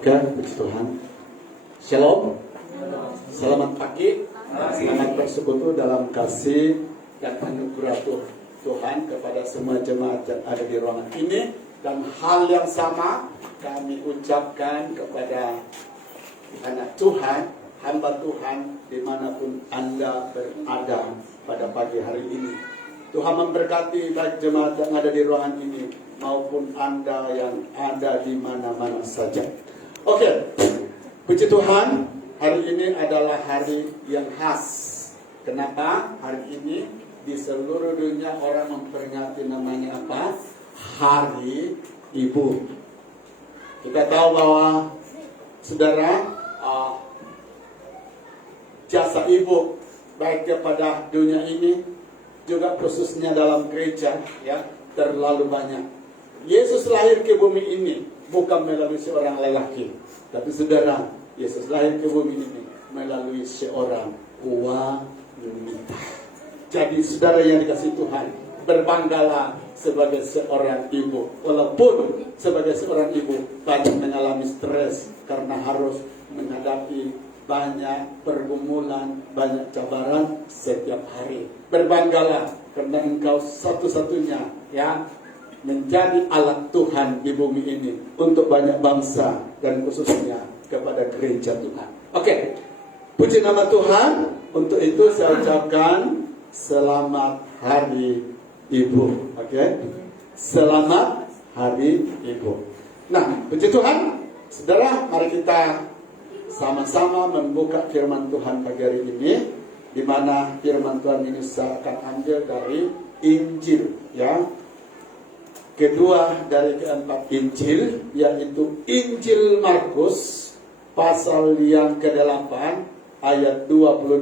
Oke, puji Tuhan. Shalom. Selamat pagi. Selamat bersekutu dalam kasih dan anugerah Tuhan kepada semua jemaat yang ada di ruangan ini. Dan hal yang sama kami ucapkan kepada anak Tuhan, hamba Tuhan dimanapun Anda berada pada pagi hari ini. Tuhan memberkati baik jemaat yang ada di ruangan ini maupun Anda yang ada di mana-mana saja. Oke, puji Tuhan, hari ini adalah hari yang khas. Kenapa? Hari ini di seluruh dunia orang memperingati namanya apa? Hari Ibu. Kita tahu bahwa saudara, jasa ibu baik kepada dunia ini juga khususnya dalam gereja ya terlalu banyak. Yesus lahir ke bumi ini bukan melalui seorang lelaki, tapi saudara, Yesus lahir ke bumi ini melalui seorang wanita. Jadi saudara yang dikasihi Tuhan, berbanggalah sebagai seorang ibu. Walaupun sebagai seorang ibu banyak mengalami stres karena harus menghadapi banyak pergumulan, banyak cabaran setiap hari. Berbanggalah karena engkau satu-satunya ya menjadi alat Tuhan di bumi ini untuk banyak bangsa dan khususnya kepada gereja Tuhan. Oke, puji nama Tuhan. Untuk itu saya ucapkan selamat Hari Ibu. Oke, selamat Hari Ibu. Nah, puji Tuhan, saudara, mari kita sama-sama membuka firman Tuhan pagi hari ini, di mana firman Tuhan ini saya akan ambil dari Injil ya. Kedua dari keempat Injil, yaitu Injil Markus pasal yang ke-8 ayat 22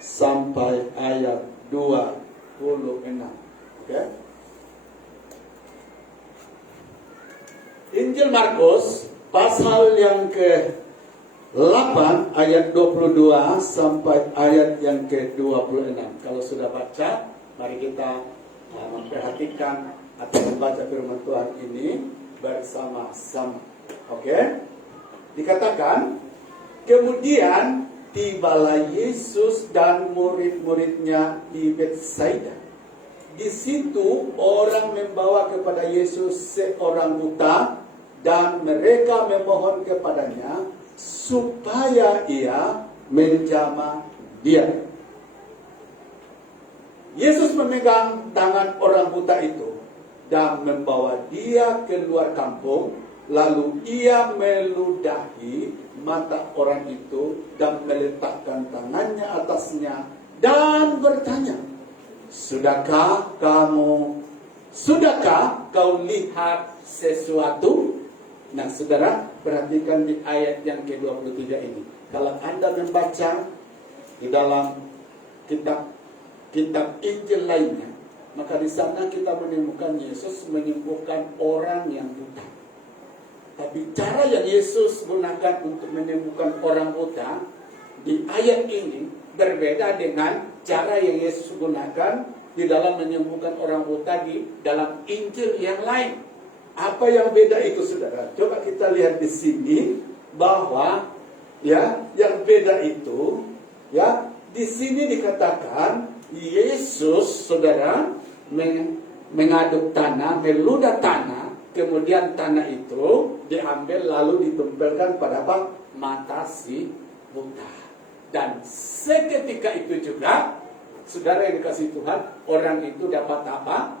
sampai ayat 26. Oke. Injil Markus pasal yang ke-8 ayat 22 sampai ayat yang ke-26. Kalau sudah baca, mari kita memperhatikan atau membaca firman Tuhan ini bersama-sama. Oke? Dikatakan, kemudian tibalah Yesus dan murid-muridnya di Betsaida. Di situ orang membawa kepada Yesus seorang buta dan mereka memohon kepadanya supaya ia menjamah dia. Yesus memegang tangan orang buta itu dan membawa dia keluar kampung, lalu ia meludahi mata orang itu dan meletakkan tangannya atasnya dan bertanya, Sudahkah kau lihat sesuatu? Nah, saudara, perhatikan di ayat yang ke-23 ini. Kalau Anda membaca di dalam kitab Injil lainnya, maka di sana kita menemukan Yesus menyembuhkan orang yang buta. Tapi cara yang Yesus gunakan untuk menyembuhkan orang buta di ayat ini berbeda dengan cara yang Yesus gunakan di dalam menyembuhkan orang buta di dalam Injil yang lain. Apa yang beda itu, saudara? Coba kita lihat di sini bahwa ya yang beda itu ya di sini dikatakan Yesus, saudara, mengaduk tanah, meludah tanah, kemudian tanah itu diambil lalu ditempelkan pada apa? Mata si buta. Dan seketika itu juga, saudara yang dikasihi Tuhan, orang itu dapat apa?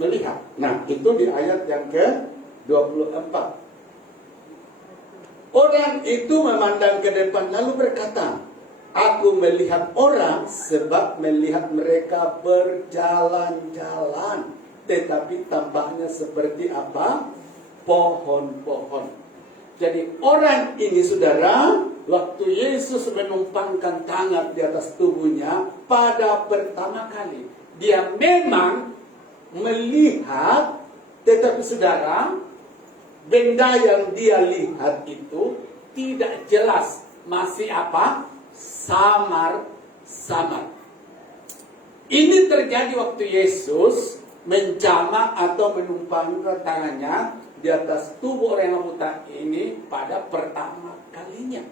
Melihat. Nah, itu di ayat yang ke-24. Orang itu memandang ke depan lalu berkata, Aku melihat orang sebab melihat mereka berjalan-jalan, tetapi tampaknya seperti apa? Pohon-pohon. Jadi orang ini, saudara, waktu Yesus menumpangkan tangan di atas tubuhnya pada pertama kali, dia memang melihat, tetapi saudara, benda yang dia lihat itu tidak jelas, masih apa? Samar-samar. Ini terjadi waktu Yesus menjamah atau menumpangkan tangannya di atas tubuh orang yang buta ini pada pertama kalinya.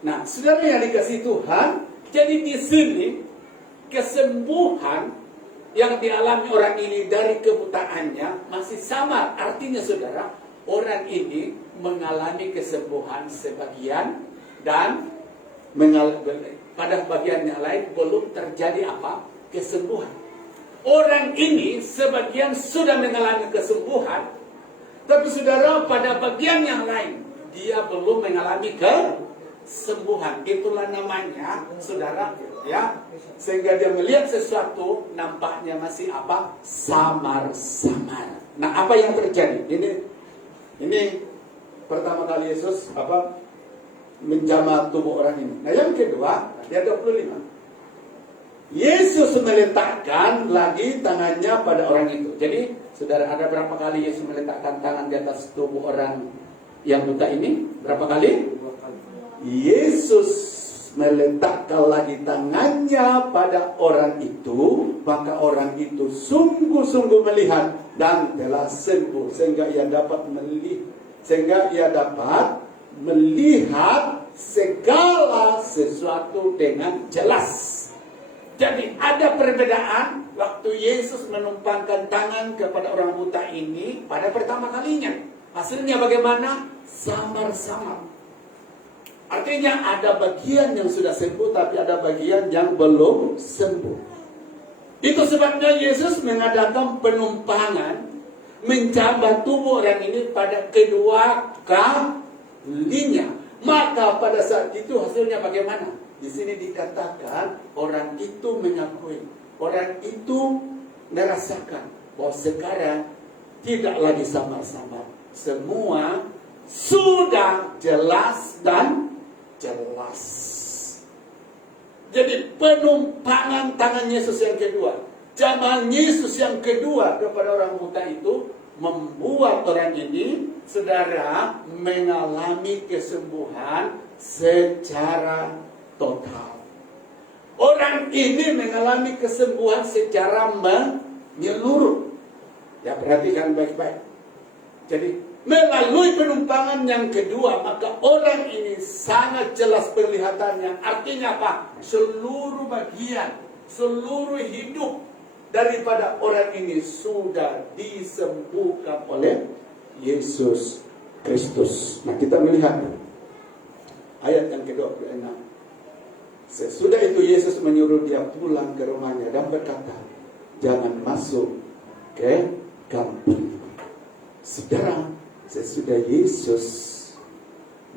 Nah, saudara yang dikasih Tuhan, jadi di sini kesembuhan yang dialami orang ini dari kebutaannya masih sama. Artinya saudara, orang ini mengalami kesembuhan sebagian dan pada bagian yang lain belum terjadi apa? Kesembuhan. Orang ini sebagian sudah mengalami kesembuhan, tapi saudara pada bagian yang lain dia belum mengalami kesembuhan. Itulah namanya saudara, ya, sehingga dia melihat sesuatu nampaknya masih apa? Samar-samar. Nah, apa yang terjadi? Ini pertama kali Yesus menjamah tubuh orang ini. Nah, yang kedua, ayat 25. Yesus meletakkan lagi tangannya pada orang itu. Jadi, saudara, ada berapa kali Yesus meletakkan tangan di atas tubuh orang yang buta ini? Berapa kali? Yesus meletakkan lagi tangannya pada orang itu, maka orang itu sungguh-sungguh melihat dan telah sembuh, sehingga ia dapat melihat segala sesuatu dengan jelas. Jadi ada perbedaan waktu Yesus menumpangkan tangan kepada orang buta ini pada pertama kalinya. Hasilnya bagaimana? Samar-samar. Artinya ada bagian yang sudah sembuh, tapi ada bagian yang belum sembuh. Itu sebabnya Yesus mengadakan penumpangan, menjamah tubuh orang ini pada kedua kalinya. Maka pada saat itu hasilnya bagaimana? Di sini dikatakan orang itu mengakui, orang itu merasakan bahwa sekarang tidak lagi samar-samar. Semua sudah jelas dan jelas. Jadi penumpangan tangan Yesus yang kedua, jamahan Yesus yang kedua kepada orang buta itu membuat orang ini, saudara, mengalami kesembuhan secara total. Orang ini mengalami kesembuhan secara menyeluruh. Ya, perhatikan baik-baik. Jadi melalui penumpangan yang kedua, maka orang ini sangat jelas penglihatannya. Artinya apa? Seluruh bagian, seluruh hidup daripada orang ini sudah disembuhkan oleh Yesus Kristus. Nah, kita melihat ayat yang ke-26. Sesudah itu Yesus menyuruh dia pulang ke rumahnya dan berkata, jangan masuk ke kampung. Saudara, sesudah Yesus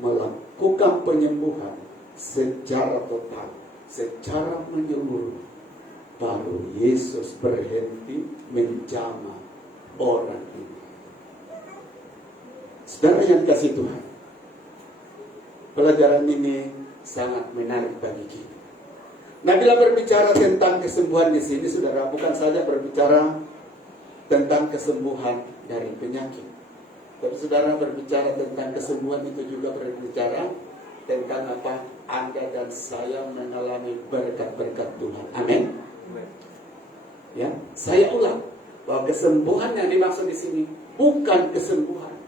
melakukan penyembuhan secara total, secara menyeluruh, baru Yesus berhenti menjamah orang ini. Saudara yang kasih Tuhan, pelajaran ini sangat menarik bagi kita. Nah, bila berbicara tentang kesembuhan di sini, saudara, bukan saja berbicara tentang kesembuhan dari penyakit, tapi saudara berbicara tentang kesembuhan itu juga berbicara tentang apa? Anda dan saya mengalami berkat-berkat Tuhan. Amin. Ya, saya ulang bahwa kesembuhan yang dimaksud di sini bukan kesembuhan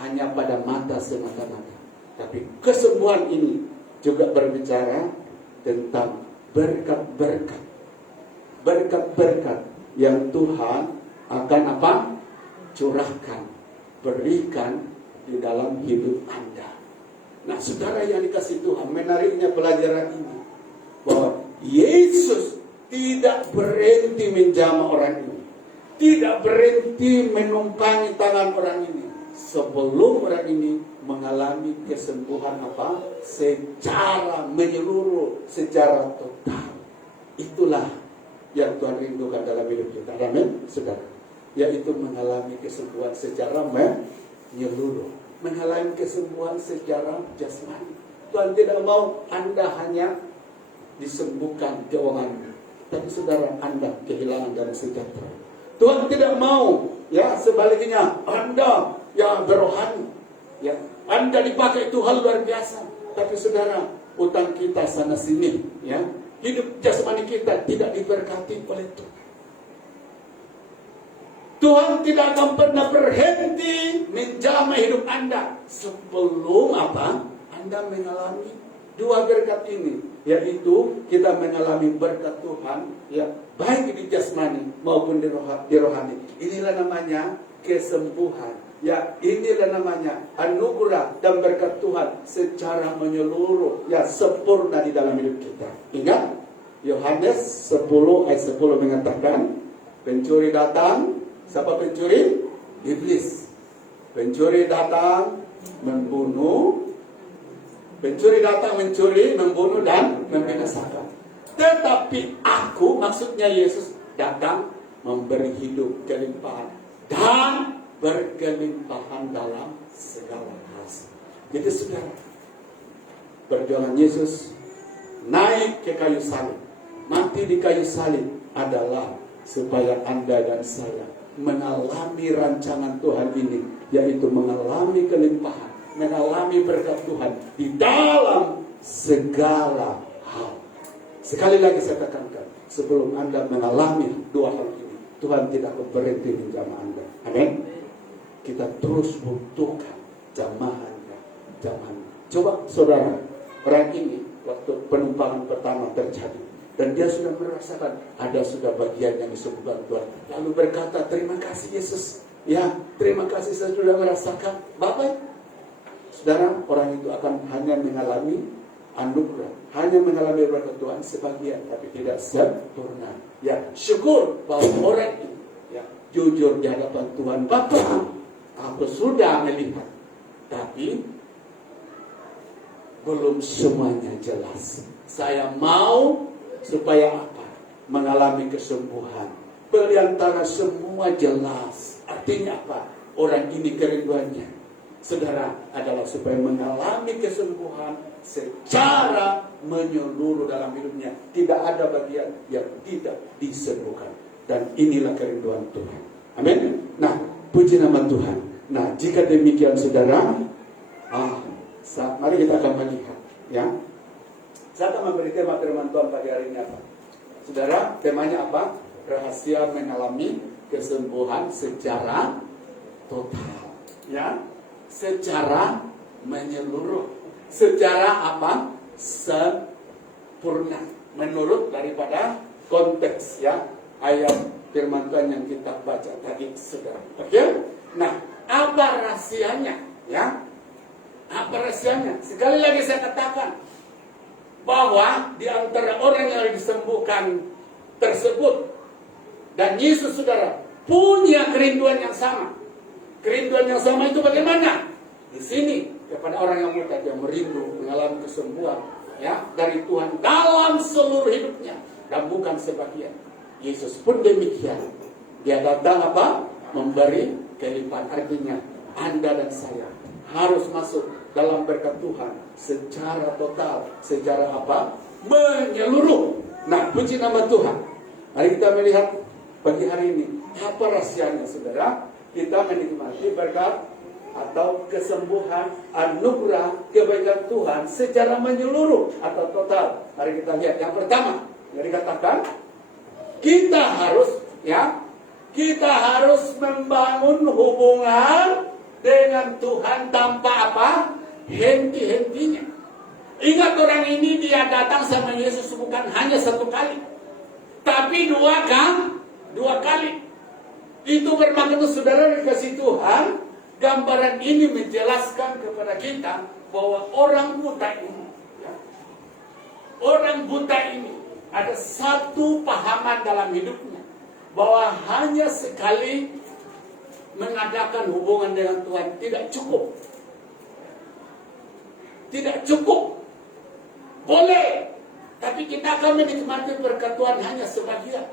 hanya pada mata semata-mata, tapi kesembuhan ini juga berbicara tentang berkat-berkat, berkat-berkat yang Tuhan akan apa? Curahkan, berikan di dalam hidup Anda. Nah, saudara yang dikasih Tuhan, menariknya pelajaran ini bahwa Yesus tidak berhenti menjamah orang ini, tidak berhenti menumpangi tangan orang ini sebelum orang ini mengalami kesembuhan apa? Secara menyeluruh, secara total. Itulah yang Tuhan rindukan dalam hidup kita. Amin, saudara. Yaitu mengalami kesembuhan secara menyeluruh, mengalami kesembuhan secara jasmani. Tuhan tidak mau Anda hanya disembuhkan keuangan, tapi saudara, Anda kehilangan dan sejahtera. Tuhan tidak mau, ya, sebaliknya Anda yang berohani, ya, Anda dipakai Tuhan luar biasa, tapi saudara, utang kita sana sini, ya, hidup jasmani kita tidak diberkati oleh Tuhan. Tuhan tidak akan pernah berhenti menjamah hidup Anda sebelum apa? Anda mengalami dua berkat ini, yaitu kita mengalami berkat Tuhan, ya, baik di jasmani maupun di rohani. Inilah namanya kesembuhan. Ya, inilah namanya anugerah dan berkat Tuhan secara menyeluruh, ya, sempurna di dalam hidup kita. Ingat, Yohanes 10 ayat 10 mengatakan, pencuri datang. Siapa pencuri? Iblis. Pencuri datang membunuh. Pencuri datang mencuri, membunuh, dan membinasakan. Tetapi aku, maksudnya Yesus, datang memberi hidup kelimpahan dan berkelimpahan dalam segala hal. Jadi saudara, perjuangan Yesus naik ke kayu salib, mati di kayu salib adalah supaya Anda dan saya mengalami rancangan Tuhan ini, yaitu mengalami kelimpahan, mengalami berkat Tuhan di dalam segala hal. Sekali lagi saya tekankan, sebelum Anda mengalami dua hal ini, Tuhan tidak akan berhenti menjamah Anda. Amin. Kita terus butuhkan jamahannya. Coba saudara, orang ini waktu penumpangan pertama terjadi, dan dia sudah merasakan ada sudah bagian yang disembuhkan Tuhan, lalu berkata, terima kasih Yesus, ya, terima kasih saya sudah merasakan. Bapak, saudara, orang itu akan hanya mengalami anugerah, hanya mengalami berkat Tuhan sebagian, tapi tidak sempurna. Ya, syukur bahwa orang ini, ya, jujur di hadapan Tuhan. Bapak, aku sudah melihat, tapi belum semuanya jelas. Saya mau supaya apa? Mengalami kesembuhan. Perantara semua jelas. Artinya apa? Orang ini kerinduannya, saudara, adalah supaya mengalami kesembuhan secara menyeluruh dalam hidupnya. Tidak ada bagian yang tidak disembuhkan. Dan inilah kerinduan Tuhan. Amin. Nah, puji nama Tuhan. Nah, jika demikian saudara, mari kita akan melihat, ya. Saya akan memberi tema firman Tuhan pagi hari ini apa? Saudara, temanya apa? Rahasia mengalami kesembuhan secara total, ya. Secara menyeluruh. Secara apa? Sempurna. Menurut daripada konteks, ya, ayat firman Tuhan yang kita baca tadi, saudara. Oke? Nah, apa rahasianya? Ya, apa rahasianya? Sekali lagi saya katakan bahwa di antara orang yang disembuhkan tersebut dan Yesus, saudara, punya kerinduan yang sama. Kerinduan yang sama itu bagaimana? Di sini kepada orang yang murtad, yang merindu mengalami kesembuhan, ya, dari Tuhan dalam seluruh hidupnya dan bukan sebagian. Yesus pun demikian. Dia datang apa? Memberi kelimpahan. Artinya Anda dan saya harus masuk dalam berkat Tuhan secara total, secara apa? Menyeluruh. Nah, puji nama Tuhan. Mari kita melihat pagi hari ini apa rahasianya, saudara. Kita menikmati berkat atau kesembuhan, anugerah, kebaikan Tuhan secara menyeluruh atau total. Mari kita lihat yang pertama. Yang dikatakan kita harus, ya, kita harus membangun hubungan dengan Tuhan tanpa apa? Henti-hentinya. Ingat, orang ini dia datang sama Yesus bukan hanya satu kali, tapi dua kali. Itu bermakna, saudara, dikasih Tuhan, gambaran ini menjelaskan kepada kita bahwa orang buta ini, ya, orang buta ini ada satu pahaman dalam hidupnya, bahwa hanya sekali mengadakan hubungan dengan Tuhan tidak cukup. Tidak cukup. Boleh, tapi kita akan menikmati berkat Tuhan hanya sebagian.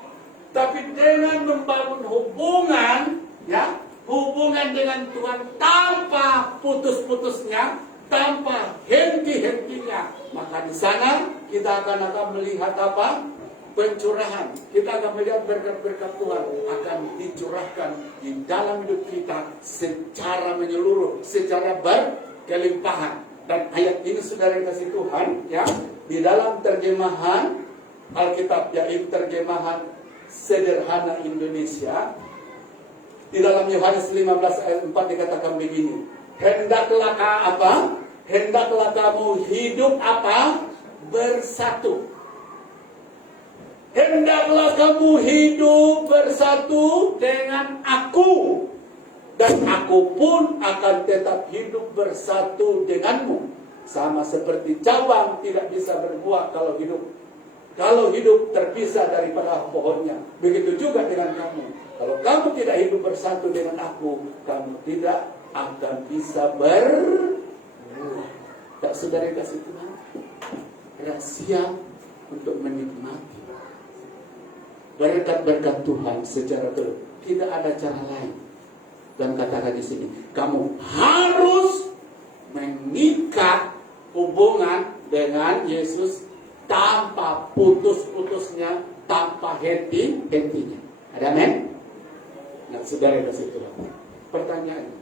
Tapi dengan membangun hubungan, ya, hubungan dengan Tuhan tanpa putus-putusnya, tanpa henti-hentinya, maka di sana kita akan melihat apa? Pencurahan. Kita akan melihat berkat-berkat Tuhan akan dicurahkan di dalam hidup kita secara menyeluruh, secara berkelimpahan. Dan ayat ini, saudara kasih Tuhan, ya, di dalam terjemahan Alkitab, yaitu terjemahan sederhana Indonesia, Di dalam Yohanes 15 ayat 4 dikatakan begini. Hendaklah apa? Hendaklah kamu hidup apa? Bersatu. Hendaklah kamu hidup bersatu dengan aku. Dan aku pun akan tetap hidup bersatu denganmu. Sama seperti cabang tidak bisa berbuah kalau hidup terpisah daripada pohonnya. Begitu juga dengan kamu. Kalau kamu tidak hidup bersatu dengan aku, kamu tidak akan bisa berbuah. Tak saudara kasih Tuhan, rahasia untuk menikmati berkat-berkat Tuhan secara terus. Tidak ada cara lain. Dan katakan di sini, kamu harus mengikat hubungan dengan Yesus tanpa putus-putusnya, tanpa henti-hentinya. Ada amin? Nah, saudara kasih Tuhan. Pertanyaannya,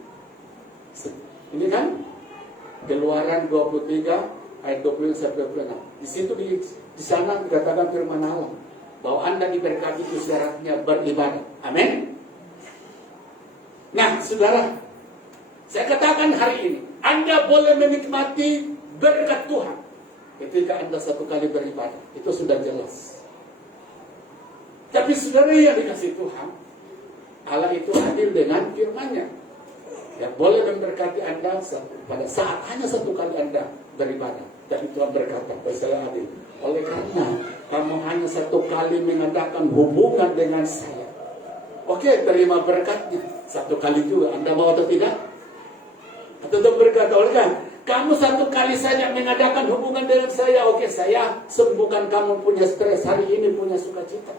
ini kan Keluaran 23 ayat 20 sampai 26. Di situ di sana dikatakan firman Allah bahwa Anda diberkati itu syaratnya beribadah. Amin. Nah, saudara, saya katakan hari ini, Anda boleh menikmati berkat Tuhan ketika Anda satu kali beribadah. Itu sudah jelas. Tapi saudara yang dikasih Tuhan, Allah itu adil dengan firman-Nya. Ya, boleh memberkati Anda pada saat hanya satu kali Anda beribadah. Dan Tuhan berkata, saya adil. Oleh karena kamu hanya satu kali mengadakan hubungan dengan saya. Oke, terima berkatnya. Satu kali juga. Anda mau atau tidak? Atau berkata, oleh kan? Kamu satu kali saja mengadakan hubungan dengan saya. Oke, saya sembuhkan kamu punya stres. Hari ini punya sukacita.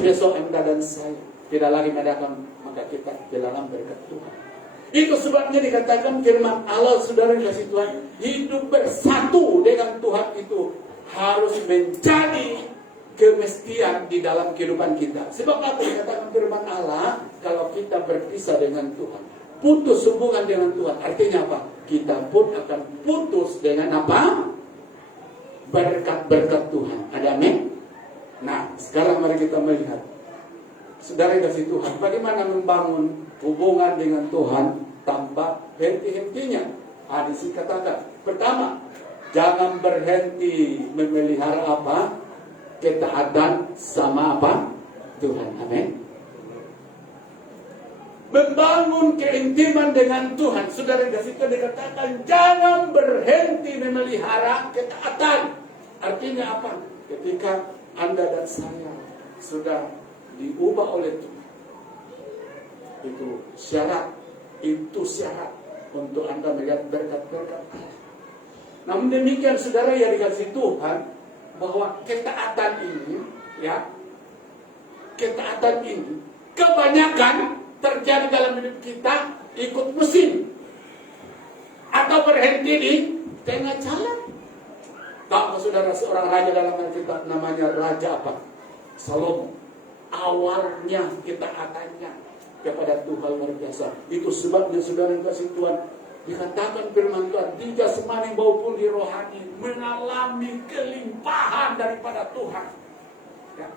Besok Anda dan saya tidak lagi mengadakan, maka kita di dalam berkat Tuhan. Itu sebabnya dikatakan firman Allah, saudara kasih Tuhan, hidup bersatu dengan Tuhan itu harus menjadi kemestian di dalam kehidupan kita. Sebab apa dikatakan firman Allah, kalau kita berpisah dengan Tuhan, putus hubungan dengan Tuhan, artinya apa? Kita pun akan putus dengan apa? Berkat-berkat Tuhan. Ada amin? Nah, sekarang mari kita melihat, saudara kasih Tuhan, bagaimana membangun hubungan dengan Tuhan tanpa henti-hentinya. Di sini katakan, pertama, jangan berhenti memelihara apa? Ketaatan sama apa? Tuhan. Amin. Membangun keintiman dengan Tuhan. Saudara kasih Tuhan dikatakan, jangan berhenti memelihara ketaatan. Artinya apa? Ketika Anda dan saya sudah diubah oleh Tuhan, itu syarat untuk Anda melihat berkat-berkat. Namun demikian saudara yang dikasih Tuhan, bahwa ketaatan ini, ketaatan ini kebanyakan terjadi dalam hidup kita ikut musim atau berhenti di tengah jalan. Tahu saudara, seorang raja dalam Alkitab namanya Raja apa? Salomo. Awalnya ketaatannya kepada Tuhan luar biasa. Itu sebabnya saudara yang kasih Tuhan, dikatakan firman Tuhan, di jasmani maupun di rohani mengalami kelimpahan daripada Tuhan. Ya.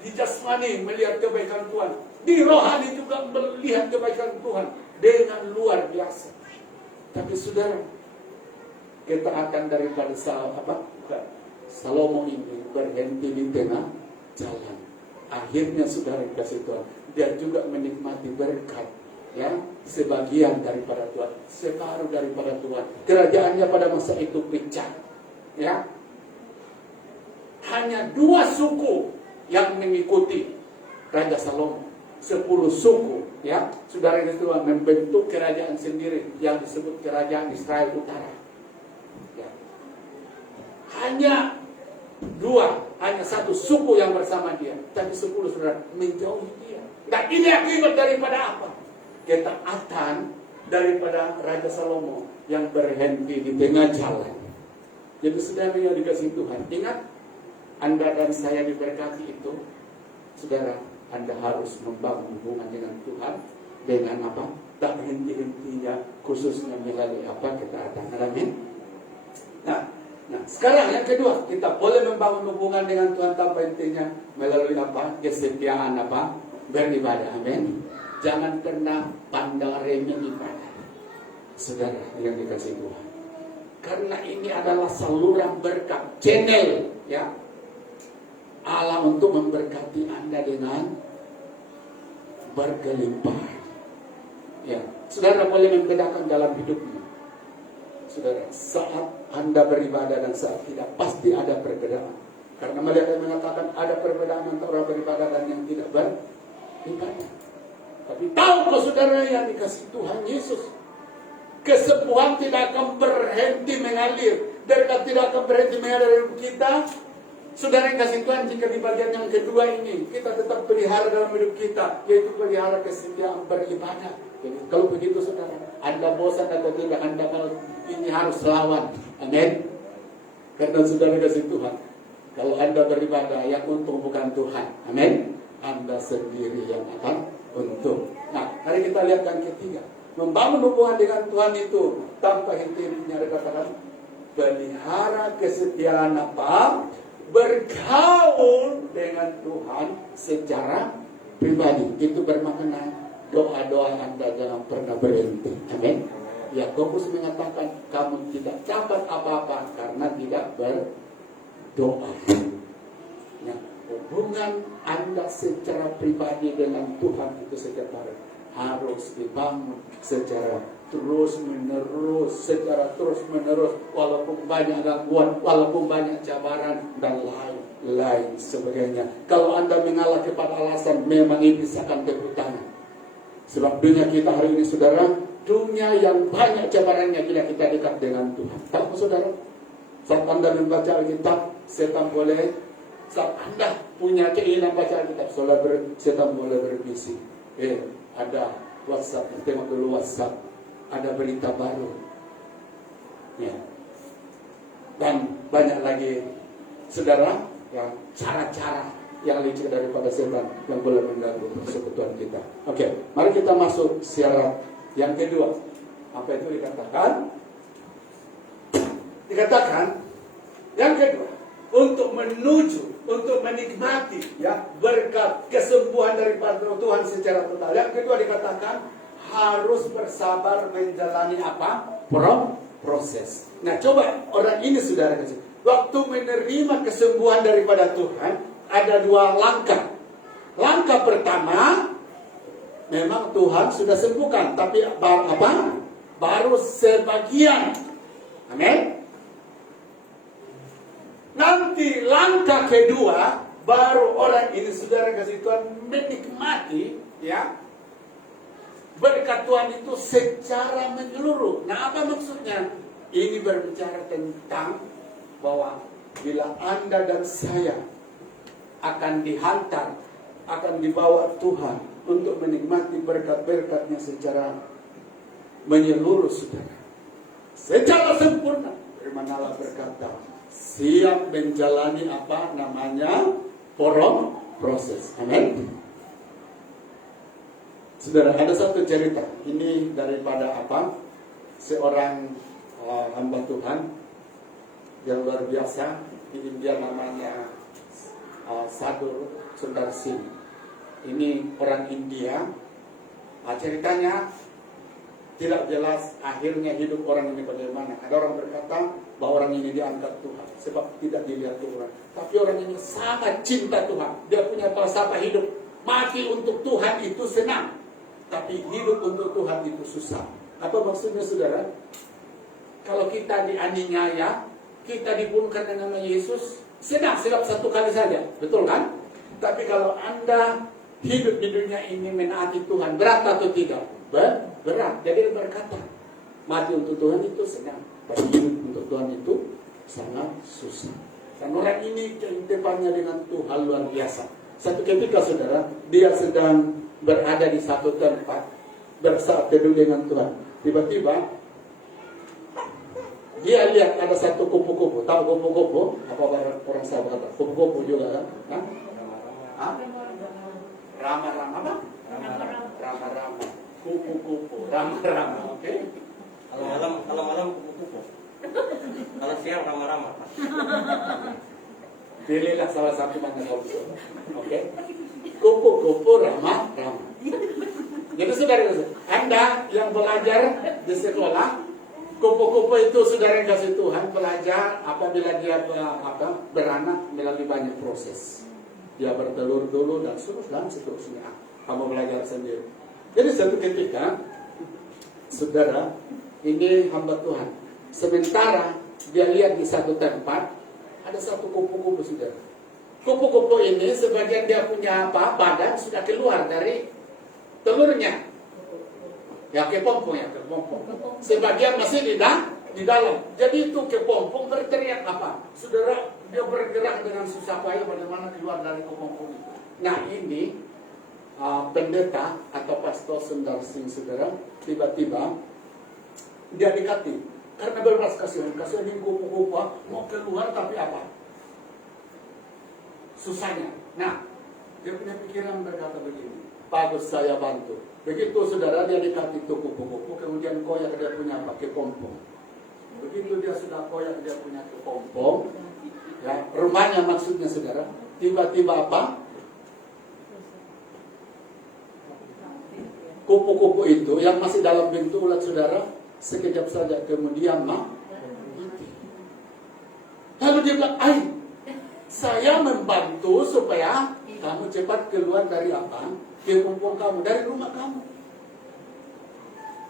Di jasmani melihat kebaikan Tuhan, di rohani juga melihat kebaikan Tuhan dengan luar biasa. Tapi saudara, ketaatan daripada Salomo ini berhenti di tengah jalan. Akhirnya saudara kasih Tuhan, dia juga menikmati berkat, sebagian daripada Tuhan, separuh daripada Tuhan. Kerajaannya pada masa itu pecah, hanya 2 suku yang mengikuti Raja Salomo. 10 suku, saudara Tuhan membentuk kerajaan sendiri yang disebut kerajaan Israel Utara. Hanya 1 suku yang bersama dia, tapi 10 saudara menjauhi dia. Nah, ini akibat daripada apa? Ketaatan daripada Raja Salomo yang berhenti di tengah jalan. Jadi saudara yang dikasih Tuhan, ingat, Anda dan saya diberkati itu, saudara, Anda harus membangun hubungan dengan Tuhan dengan apa? Tak henti-hentinya, khususnya melalui apa? Ketaatan. Amin. Nah, sekarang yang kedua, kita boleh membangun hubungan dengan Tuhan tanpa hentinya melalui apa? Kesetiaan apa? beribadah. Amin. Jangan pernah pandang remeh ibadah, saudara yang dikasih Tuhan. Karena ini adalah saluran berkat, channel ya Allah untuk memberkati Anda dengan berkelimpahan. Ya, saudara boleh membedakan dalam hidupmu. Saudara, saat Anda beribadah dan saat tidak, pasti ada perbedaan. Karena mereka mengatakan ada perbedaan antara orang beribadah dan yang tidak beribadah. Tapi tahukah saudara yang dikasih Tuhan Yesus, kesembuhan tidak akan berhenti mengalir, berkat tidak akan berhenti mengalir dari kita. Saudara yang kasih Tuhan, jika di bagian yang kedua ini kita tetap pelihara dalam hidup kita, yaitu pelihara kesediaan beribadah. Jadi, kalau begitu saudara, Anda bosan atau tidak, Anda kalau ini harus lawan. Amin. Karena saudara kasih Tuhan, kalau Anda beribadah, yang untung bukan Tuhan. Amin. Anda sendiri yang akan untung. Nah, mari kita lihat yang ketiga. Membangun hubungan dengan Tuhan itu tanpa henti-hentinya, dikatakan pelihara kesetiaan apa? Bergaul dengan Tuhan secara pribadi. Itu bermakna doa-doa Anda jangan pernah berhenti. Amin. Yakobus mengatakan kamu tidak dapat apa-apa karena tidak berdoa. Nah, hubungan Anda secara pribadi dengan Tuhan itu setiap hari harus dibangun secara terus menerus, walaupun banyak gangguan, walaupun banyak cabaran dan lain sebagainya. Kalau Anda mengalah kepada alasan, memang iblis akan tepuk tangan. Sebab dunia kita hari ini saudara, dunia yang banyak cabarannya bila kita dekat dengan Tuhan. Tahu saudara, saat Anda membaca Alkitab, setan boleh, saat Anda punya keinginan baca Alkitab, setan boleh berbisik. Ada WhatsApp, tengok dulu WhatsApp, ada berita baru, ya, dan banyak lagi, saudara, yang cara-cara yang licik daripada setan yang boleh mengganggu persekutuan kita. Oke, mari kita masuk syarat yang kedua. Apa itu dikatakan? Yang kedua, untuk menikmati ya berkat kesembuhan daripada Tuhan secara total. Yang kedua dikatakan harus bersabar menjalani apa? Proses. Nah, coba orang ini saudara kasih. Waktu menerima kesembuhan daripada Tuhan ada dua langkah. Langkah pertama, memang Tuhan sudah sembuhkan, tapi apa? Baru sebagian. Amin. Nanti langkah kedua, baru orang ini saudara kasih Tuhan menikmati ya berkat Tuhan itu secara menyeluruh. Nah, apa maksudnya? Ini berbicara tentang bahwa bila Anda dan saya akan dihantar, akan dibawa Tuhan untuk menikmati berkat-berkatnya secara menyeluruh saudara, secara sempurna. Firman Allah berkata, siap menjalani apa namanya proses. Amin. Saudara, ada satu cerita ini daripada apa? Seorang hamba Tuhan yang luar biasa. Ini dia namanya Sadur Sundar Singh. Ini orang India. Ceritanya tidak jelas akhirnya hidup orang ini bagaimana. Ada orang berkata bahwa orang ini diangkat Tuhan sebab tidak dilihat Tuhan. Tapi orang ini sangat cinta Tuhan. Dia punya falsafah hidup. Mati untuk Tuhan itu senang, tapi hidup untuk Tuhan itu susah. Apa maksudnya saudara? Kalau kita dianiaya, kita dibunuh karena nama Yesus, senang satu kali saja, betul kan? Tapi kalau Anda hidup di dunia ini menaati Tuhan, berat atau tidak? Berat. Jadi berkata, mati untuk Tuhan itu senang, tapi hidup untuk Tuhan itu sangat susah. Dan orang ini kehidupannya dengan Tuhan luar biasa. Satu ketika saudara, dia sedang berada di satu tempat, bersaat teduh dengan Tuhan. Tiba-tiba dia lihat ada satu kupu-kupu. Tahu kupu-kupu? Apa orang saya kata? Kupu-kupu juga kan? Rama-rama apa? Rama-rama. Kupu-kupu. Rama-rama. Oke? Kalau malam kupu-kupu. Kalau siang rama-rama. Pilihlah salah satu mana kau. Oke? Kupu-kupu rama saudara, Anda yang belajar di sekolah, kupu-kupu itu saudara yang kasih Tuhan belajar apabila dia beranak melalui banyak proses. Dia bertelur dulu dan seterusnya. Kamu belajar sendiri. Jadi satu ketika, saudara, ini hamba Tuhan. Sementara dia lihat di satu tempat ada satu kupu-kupu, saudara. Kupu-kupu ini sebagian dia punya badan sudah keluar dari telurnya. Ya kepompong. Sebagian masih di dalam. Jadi itu kepompong berteriak apa? Saudara, dia bergerak dengan susah payah bagaimana keluar dari kepompong itu. Nah ini pendeta atau pastor Sundar Singh, saudara, tiba-tiba dia dekati karena berbelas kasihan ini kupu-kupu mau keluar tapi apa? Susahnya. Nah, dia punya pikiran berkata begini, bagus saya bantu. Begitu saudara dia dekati itu kupu-kupu, kemudian koyak dia punya apa? Kepompong. Begitu dia sudah koyak dia punya kepompong, ya, rumahnya maksudnya saudara, tiba-tiba apa? Kupu-kupu itu yang masih dalam bentuk ulat saudara, sekejap saja kemudian mati. Lalu dia bilang, saya membantu supaya kamu cepat keluar dari apa? Kepompong kamu, dari rumah kamu.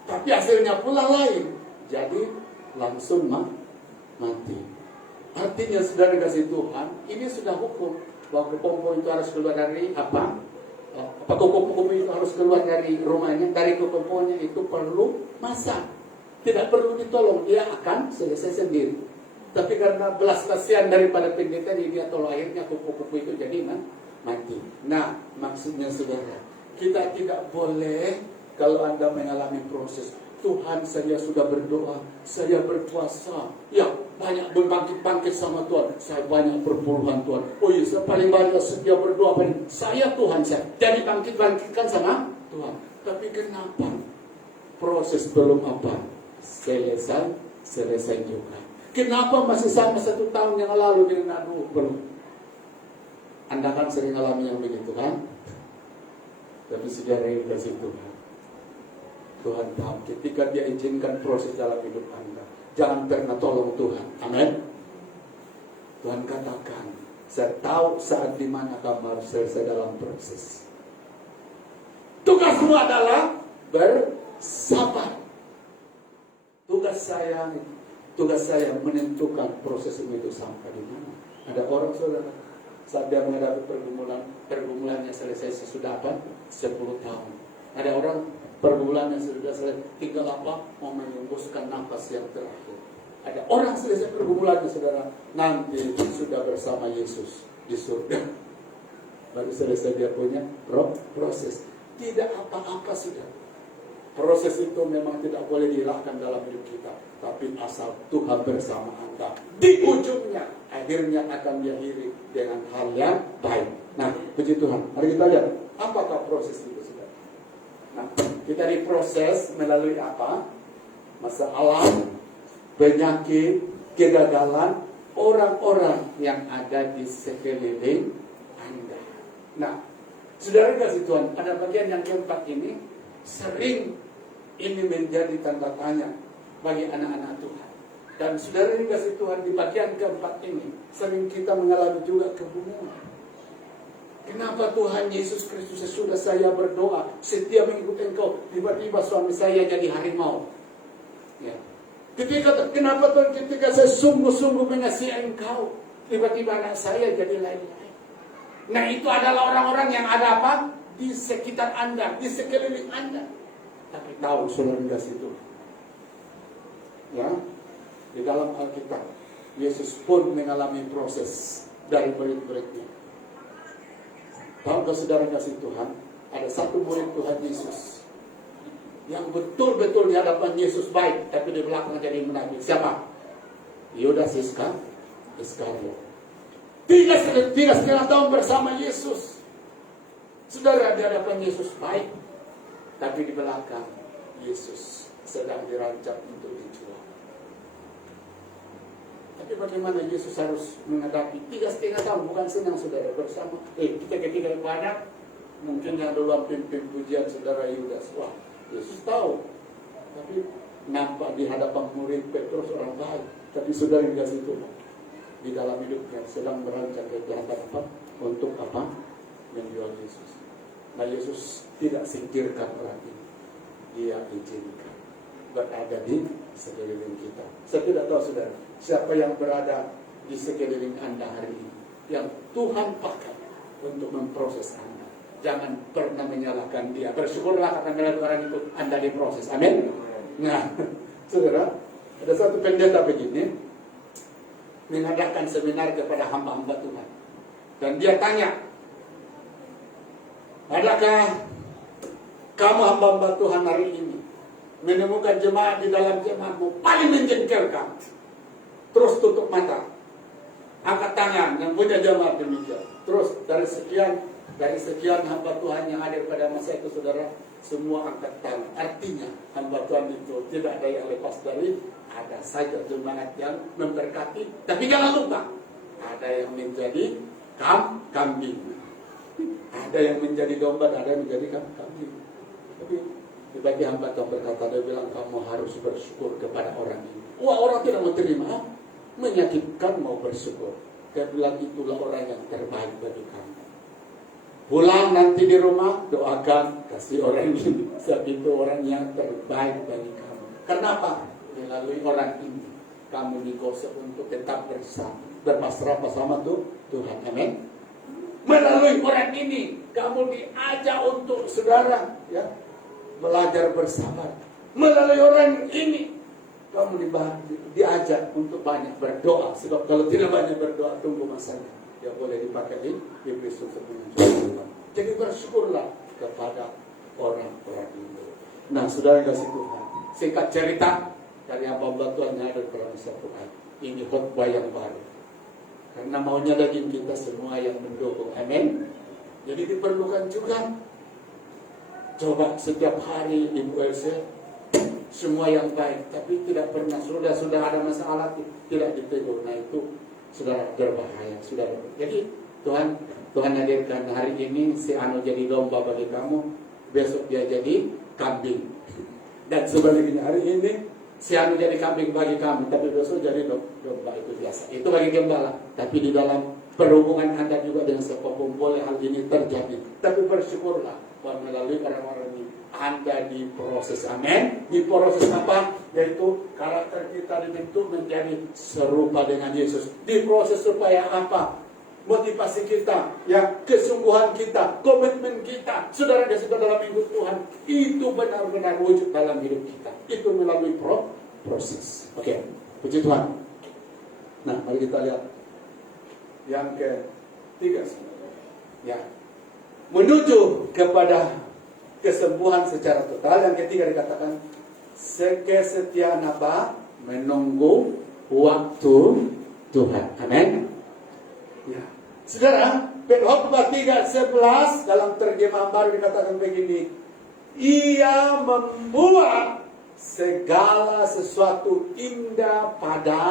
Tapi hasilnya pula lain. Jadi langsung mati. Artinya saudara kasih Tuhan, ini sudah hukum bahwa kepompong itu harus keluar dari apa? Kupu-kupu itu harus keluar dari rumahnya, dari kepompongnya itu perlu masa. Tidak perlu ditolong, dia akan selesai sendiri. Tapi karena belas kasihan daripada pendeta, dia tolong, akhirnya kupu-kupu itu jadi mati. Nah, maksudnya saudara, kita tidak boleh kalau Anda mengalami proses, Tuhan saya sudah berdoa, saya berpuasa, ya banyak berbangkit-bangkit sama Tuhan, saya banyak berpuluhan Tuhan. Oh iya, saya paling banyak setia berdoa, saya Tuhan saya. Jadi bangkit-bangkitkan sama Tuhan. Tapi kenapa proses belum apa? Selesai juga. Kenapa masih sama 1 tahun yang lalu dengan belum? Anda kan sering alami yang begitu kan? Tapi sejarah kasih Tuhan. Tuhan tahu ketika dia izinkan proses dalam hidup Anda, jangan pernah tolong Tuhan. Amin. Tuhan katakan, saya tahu saat dimana kamu harus selesai dalam proses. Tugasmu adalah bersabar. Tugas saya menentukan proses itu sampai di mana. Ada orang saudara, saat dia menghadapi pergumulannya selesai sesudah apa? 10 tahun. Ada orang pergumulannya sudah selesai, tinggal apa? Mau menembuskan nafas yang terakhir. Ada orang selesai pergumulannya saudara, nanti sudah bersama Yesus di surga. Baru selesai dia punya proses. Tidak apa-apa sudah. Proses itu memang tidak boleh dihilangkan dalam hidup kita. Tapi asal Tuhan bersama Anda, di ujungnya akhirnya akan diakhiri dengan hal yang baik. Nah, puji Tuhan. Mari kita lihat apakah proses itu sudah. Nah, kita diproses melalui apa? Masalah, penyakit, kegagalan orang-orang yang ada di sekeliling Anda. Nah, saudara kasih Tuhan, pada bagian yang keempat ini sering ini menjadi tanda tanya bagi anak-anak Tuhan. Dan saudara kasih Tuhan, di bagian keempat ini sering kita mengalami juga kebingungan. Kenapa Tuhan Yesus Kristus sesudah saya berdoa setia mengikuti Engkau, tiba-tiba suami saya jadi harimau? Ya. Kenapa Tuhan ketika saya sungguh-sungguh mengasihi Engkau, tiba-tiba anak saya jadi lain-lain? Nah, itu adalah orang-orang yang ada apa? Di sekitar Anda, di sekeliling Anda. Tapi tahu saudara kasih Tuhan, ya, di dalam Alkitab Yesus pun mengalami proses dari murid-muridnya. Tahukah saudara kasih Tuhan, ada satu murid Tuhan Yesus yang betul-betul di hadapan Yesus baik, tapi di belakang jadi menangis. Siapa? Yudas Iskariot. 3,5 tahun bersama Yesus. Saudara, di hadapan Yesus baik, tapi di belakang Yesus sedang dirancang untuk dijual. Tapi bagaimana Yesus harus menghadapi 3,5 tahun, bukan senang saudara bersama. Kita ketika ibadah Mungkin yang dulu pimpin pujian saudara Yudas, wah Yesus tahu, tapi nampak di hadapan murid Petrus orang baik, tapi saudara Yudas itu di dalam hidupnya sedang merancang kejahatan apa? Untuk apa? Menjual Yesus. Nah Yesus tidak singkirkan orang ini, Dia izinkan berada di sekeliling kita. Saya tidak tahu saudara, siapa yang berada di sekeliling Anda hari ini, yang Tuhan pakai untuk memproses Anda. Jangan pernah menyalahkan dia. Bersyukurlah karena melalui orang itu Anda diproses. Amin. Nah, saudara, ada satu pendeta begini mengadakan seminar kepada hamba-hamba Tuhan, dan dia tanya, adakah kamu hamba-hamba Tuhan hari ini menemukan jemaat di dalam jemaatmu paling menjengkelkan? Terus tutup mata, angkat tangan yang punya jemaat demikian. Terus dari sekian hamba Tuhan yang ada pada masa itu, saudara, semua angkat tangan. Artinya hamba Tuhan itu tidak ada yang lepas dari, ada saja jemaat yang memberkati. Tapi jangan lupa, ada yang menjadi kambing, ada yang menjadi domba, ada yang menjadi kambing. Tapi bagi hamba Tuhan berkata, dia bilang kamu harus bersyukur kepada orang ini. Wah, orang tidak mau terima, menyakitkan, mau bersyukur. Dia bilang itulah orang yang terbaik bagi kamu. Pulang nanti di rumah, doakan, kasih orang ini. Sebab itu orang yang terbaik bagi kamu. Kenapa? Melalui orang ini kamu digosok untuk tetap bersama, berpasrah bersama Tuhan. Amin. Melalui orang ini kamu diajak untuk saudara, ya, belajar bersabar. Melalui orang ini kamu diajak untuk banyak berdoa. Sebab kalau tidak banyak berdoa, tunggu masanya. Ya boleh dipakai iblis untuk menunjukkan. Jadi bersyukurlah kepada orang-orang itu. Nah, saudara kasih Tuhan, singkat cerita dari hamba Tuhan yang ada dalam satu ayat. Ini khotbah yang baru. Karena maunya daging kita semua yang mendukung. Amin. Jadi diperlukan juga. Coba setiap hari Ibu Elsa semua yang baik, tapi tidak pernah sudah ada masalah tidak ditegur. Nah itu sudah berbahaya, sudah. Jadi Tuhan hadirkan hari ini si Anu jadi domba bagi kamu, besok dia jadi kambing. Dan sebaliknya hari ini si Anu jadi kambing bagi kamu, tapi besok jadi domba. Itu biasa. Itu bagi gembala. Tapi di dalam perhubungan Anda juga dengan siapapun boleh hal ini terjadi. Tapi bersyukurlah bahwa melalui orang-orang ini Anda diproses. Amin. Diproses apa? Yaitu karakter kita dibentuk menjadi serupa dengan Yesus. Diproses supaya apa? Motivasi kita, ya, kesungguhan kita, komitmen kita, saudara dan saudara dalam hidup Tuhan, itu benar-benar wujud dalam hidup kita. Itu melalui proses. Oke, puji Tuhan. Nah, mari kita lihat yang ketiga. Ya, menuju kepada kesembuhan secara total. Yang ketiga dikatakan kesetiaan apa? Menunggu waktu Tuhan. Amin. Ya. Saudara, Khotbah 3:11 dalam terjemahan baru dikatakan begini. Ia membuat segala sesuatu indah pada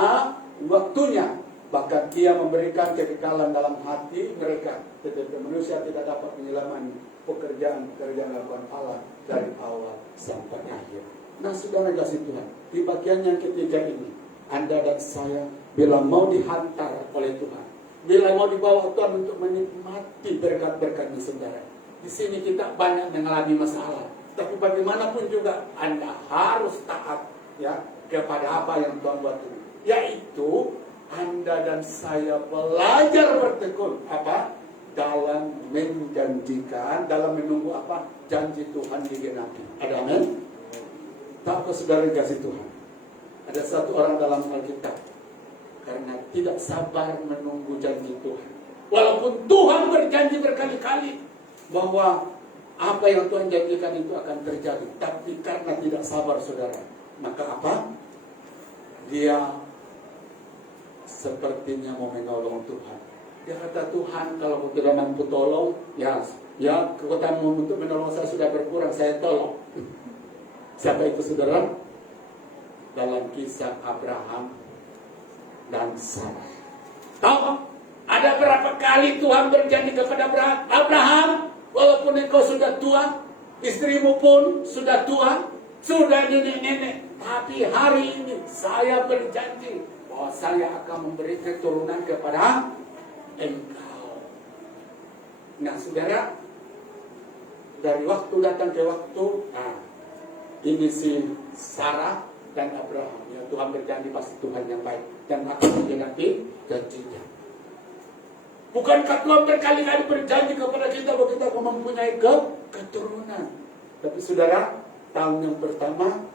waktunya. Bahkan ia memberikan kekekalan dalam hati mereka. Tetapi manusia tidak dapat menyelami pekerjaan-pekerjaan lakukan Allah dari awal sampai akhir. Nah, saudara kasih Tuhan, di bagian yang ketiga ini, Anda dan saya bila mau dihantar oleh Tuhan, bila mau dibawa Tuhan untuk menikmati berkat-berkatnya, saudara. Di sini kita banyak mengalami masalah, tapi bagaimanapun juga Anda harus taat, ya, kepada apa yang Tuhan buat ini. Yaitu Anda dan saya belajar bertekun apa? Dalam menjanjikan, dalam menunggu apa? Janji Tuhan digenapi. Ada amin? Tak saudara kasih Tuhan. Ada satu orang dalam Alkitab karena tidak sabar menunggu janji Tuhan. Walaupun Tuhan berjanji berkali-kali bahwa apa yang Tuhan janjikan itu akan terjadi, tapi karena tidak sabar saudara, maka apa? Dia sepertinya mau menolong Tuhan. Dia kata, Tuhan kalau kau tidak mampu tolong, ya kekuatanmu untuk menolong saya sudah berkurang, saya tolong. Siapa itu saudara? Dalam kisah Abraham dan Sarah. Tahu ada berapa kali Tuhan berjanji kepada Abraham? Walaupun engkau sudah tua, istrimu pun sudah tua, sudah nenek-nenek, tapi hari ini saya berjanji bahwa saya akan memberi keturunan kepada engkau. Nah, saudara, dari waktu datang ke waktu, ini si Sarah dan Abraham. Ya, Tuhan berjanji pasti Tuhan yang baik dan akan menggenapi janjinya. Bukankah Tuhan berkali-kali berjanji kepada kita bahwa kita akan mempunyai keturunan? Tapi saudara, tahun yang pertama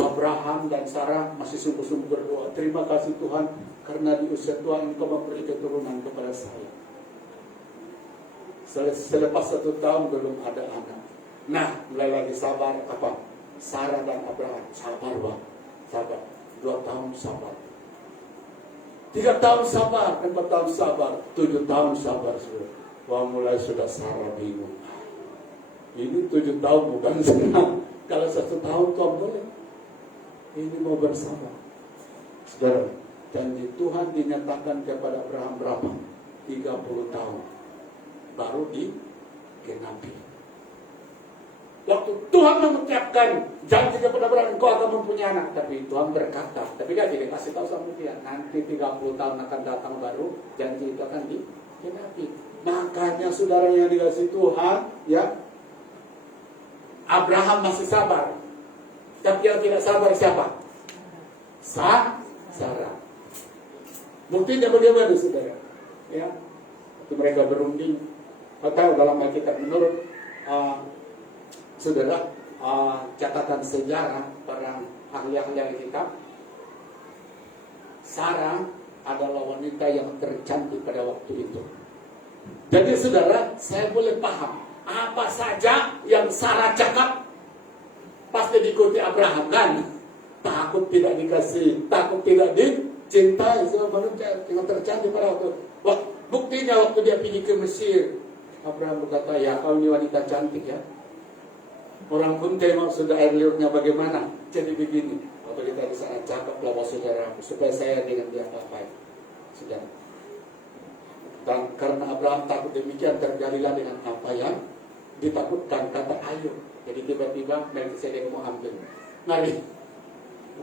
Abraham dan Sarah masih sungguh-sungguh berdoa. Terima kasih Tuhan, karena di usia tua Engkau memberi keturunan kepada saya. Selepas 1 tahun belum ada anak. Nah, mulai lagi sabar apa? Sarah dan Abraham sabar, Bang. Sabar. 2 tahun sabar. 3 tahun sabar, 4 tahun sabar, 7 tahun sabar sudah. Wah, mulai sudah Sarah bingung. Ini 7 tahun bukan senang. Kalau 1 tahun Tuhan boleh. Ini mau bersabar. Saudara, janji Tuhan dinyatakan kepada Abraham berapa? 30 tahun. Baru digenapi. Waktu Tuhan mengucapkan janji kepada Abraham, engkau akan mempunyai anak. Tapi Tuhan berkata, tapi kan dia kasih tahu sama dia, nanti 30 tahun akan datang baru, janji itu akan digenapi. Makanya saudara yang dikasih Tuhan, ya, Abraham masih sabar. Tapi yang tidak sabar siapa? Sarah. Buktinya bagaimana saudara? Ya, waktu mereka berunding, atau dalam Alkitab menurut saudara, catatan sejarah para ahli-ahli Alkitab, Sarah adalah wanita yang tercantik pada waktu itu. Jadi saudara, saya boleh paham apa saja yang Sarah cakap pasti diikuti Abraham, kan? Takut tidak dikasih, takut tidak dicintai sama manusia yang tercantik pada waktu. Buktinya waktu dia pergi ke Mesir, Abraham berkata, ya kau ini wanita cantik ya. Orang pun tengok sudah air liurnya bagaimana. Jadi begini, waktu kita di sana cakap lah saudara, supaya saya dengan dia apa-apa. Sudah. Dan karena Abraham takut demikian, terjadilah dengan apa yang ditakutkan, kata ayo. Jadi tiba-tiba Melkisedek mau ambil. Mari,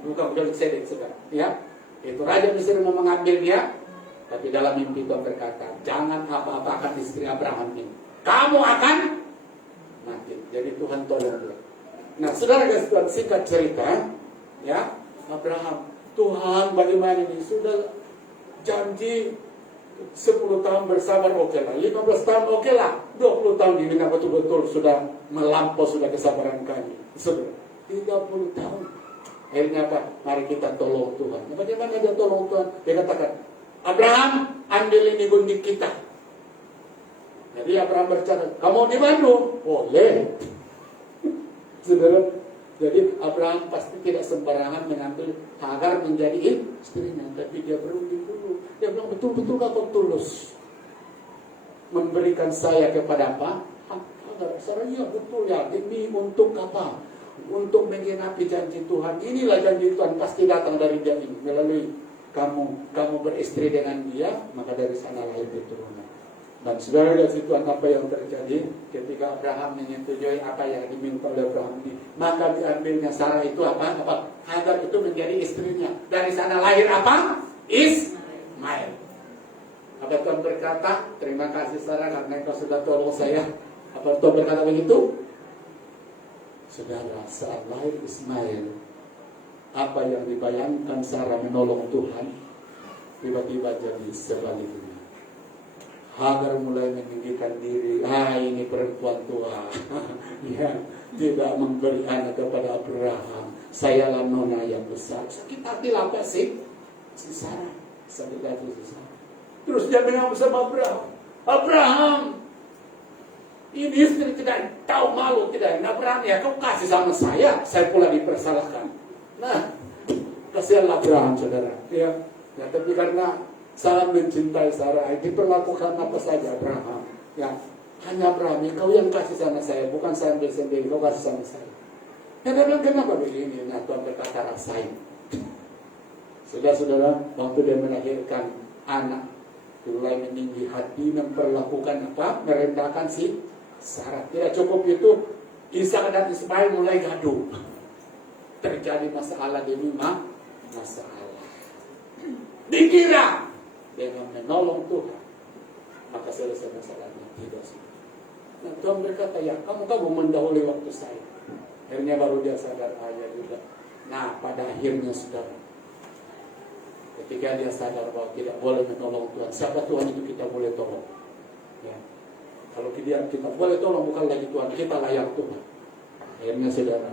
bukan Melkisedek saudara. Ya, itu Raja Mesir mau mengambil dia. Tapi dalam mimpi Tuhan berkata, jangan apa-apakan istri Abraham ini. Kamu akan mati. Jadi Tuhan tolong dia. Nah, saudara guys, Tuhan singkat cerita, ya, Abraham, Tuhan bagaimana ini? Sudah janji 10 tahun bersabar, oke lah. 15 tahun oke lah. 20 tahun ini betul-betul sudah melampau, sudah kesabaran kami. Saudara, 30 tahun. Akhirnya apa? Mari kita tolong Tuhan. Nah, bagaimana dia tolong Tuhan? Dia katakan, Abraham, ambil ini gundik kita. Jadi Abraham berkata, kamu dibantu? Boleh. Saudara, jadi Abraham pasti tidak sembarangan mengambil Hagar menjadi istrinya. Tapi dia berunding dulu. Dia bilang, betul-betul kau tulus memberikan saya kepada apa? Hagar. Saya, iya betul ya. Demi untuk apa? Untuk menggenapi janji Tuhan. Inilah janji Tuhan pasti datang dari dia ini. Melalui kamu beristri dengan dia, maka dari sana lahir keturunan. Dan saudara lihat Tuhan apa yang terjadi ketika Abraham menyetujui apa yang diminta oleh Abraham ini. Maka diambilnya Sarah itu apa? Hagar itu menjadi istrinya. Dari sana lahir apa? Ismail. Apa Tuhan berkata? Terima kasih Sarah karena engkau sudah tolong saya. Apa Tuhan berkata begitu? Saudara, saat lahir Ismail, apa yang dibayangkan Sarah menolong Tuhan, tiba-tiba jadi sebaliknya. Hagar mulai meninggikan diri. Ini perempuan tua. Ya, tidak memberi anak kepada Abraham. Sayalah nona yang besar. Sakit hati apa sih? Si Sarah. Sakit hati si Sarah. Terus dia bilang sama Abraham, Abraham, ini istri tidak tahu malu, tidak Abraham ya kau kasih sama saya pula dipersalahkan. Nah, kasihanlah Abraham saudara. Ya, tapi karena sangat mencintai Sarah, diperlakukan apa saja Abraham. Ya, hanya Abraham, ya, kau yang kasih sama saya, bukan saya ambil sendiri, kau kasih sama saya. Ya, dia bilang kenapa begini? Nah, Tuhan berkata rasain. Saudara-saudara, waktu dia melahirkan anak, mulai meninggi hati, memperlakukan apa? Merendahkan si Sarah. Tidak cukup itu, Ishak dan Ismail mulai gaduh. Terjadi masalah demi masalah. Dikira dengan menolong Tuhan, maka selesai masalahnya. Tidak sih. Nah, Tuhan berkata, ya kamu mendahului waktu saya. Akhirnya baru dia sadar, ayah juga. Nah, pada akhirnya saudara, ketika dia sadar bahwa tidak boleh menolong Tuhan, siapa Tuhan itu kita boleh tolong. Ya. Kalau kita boleh tolong, bukan lagi Tuhan, kita layak Tuhan. Akhirnya saudara,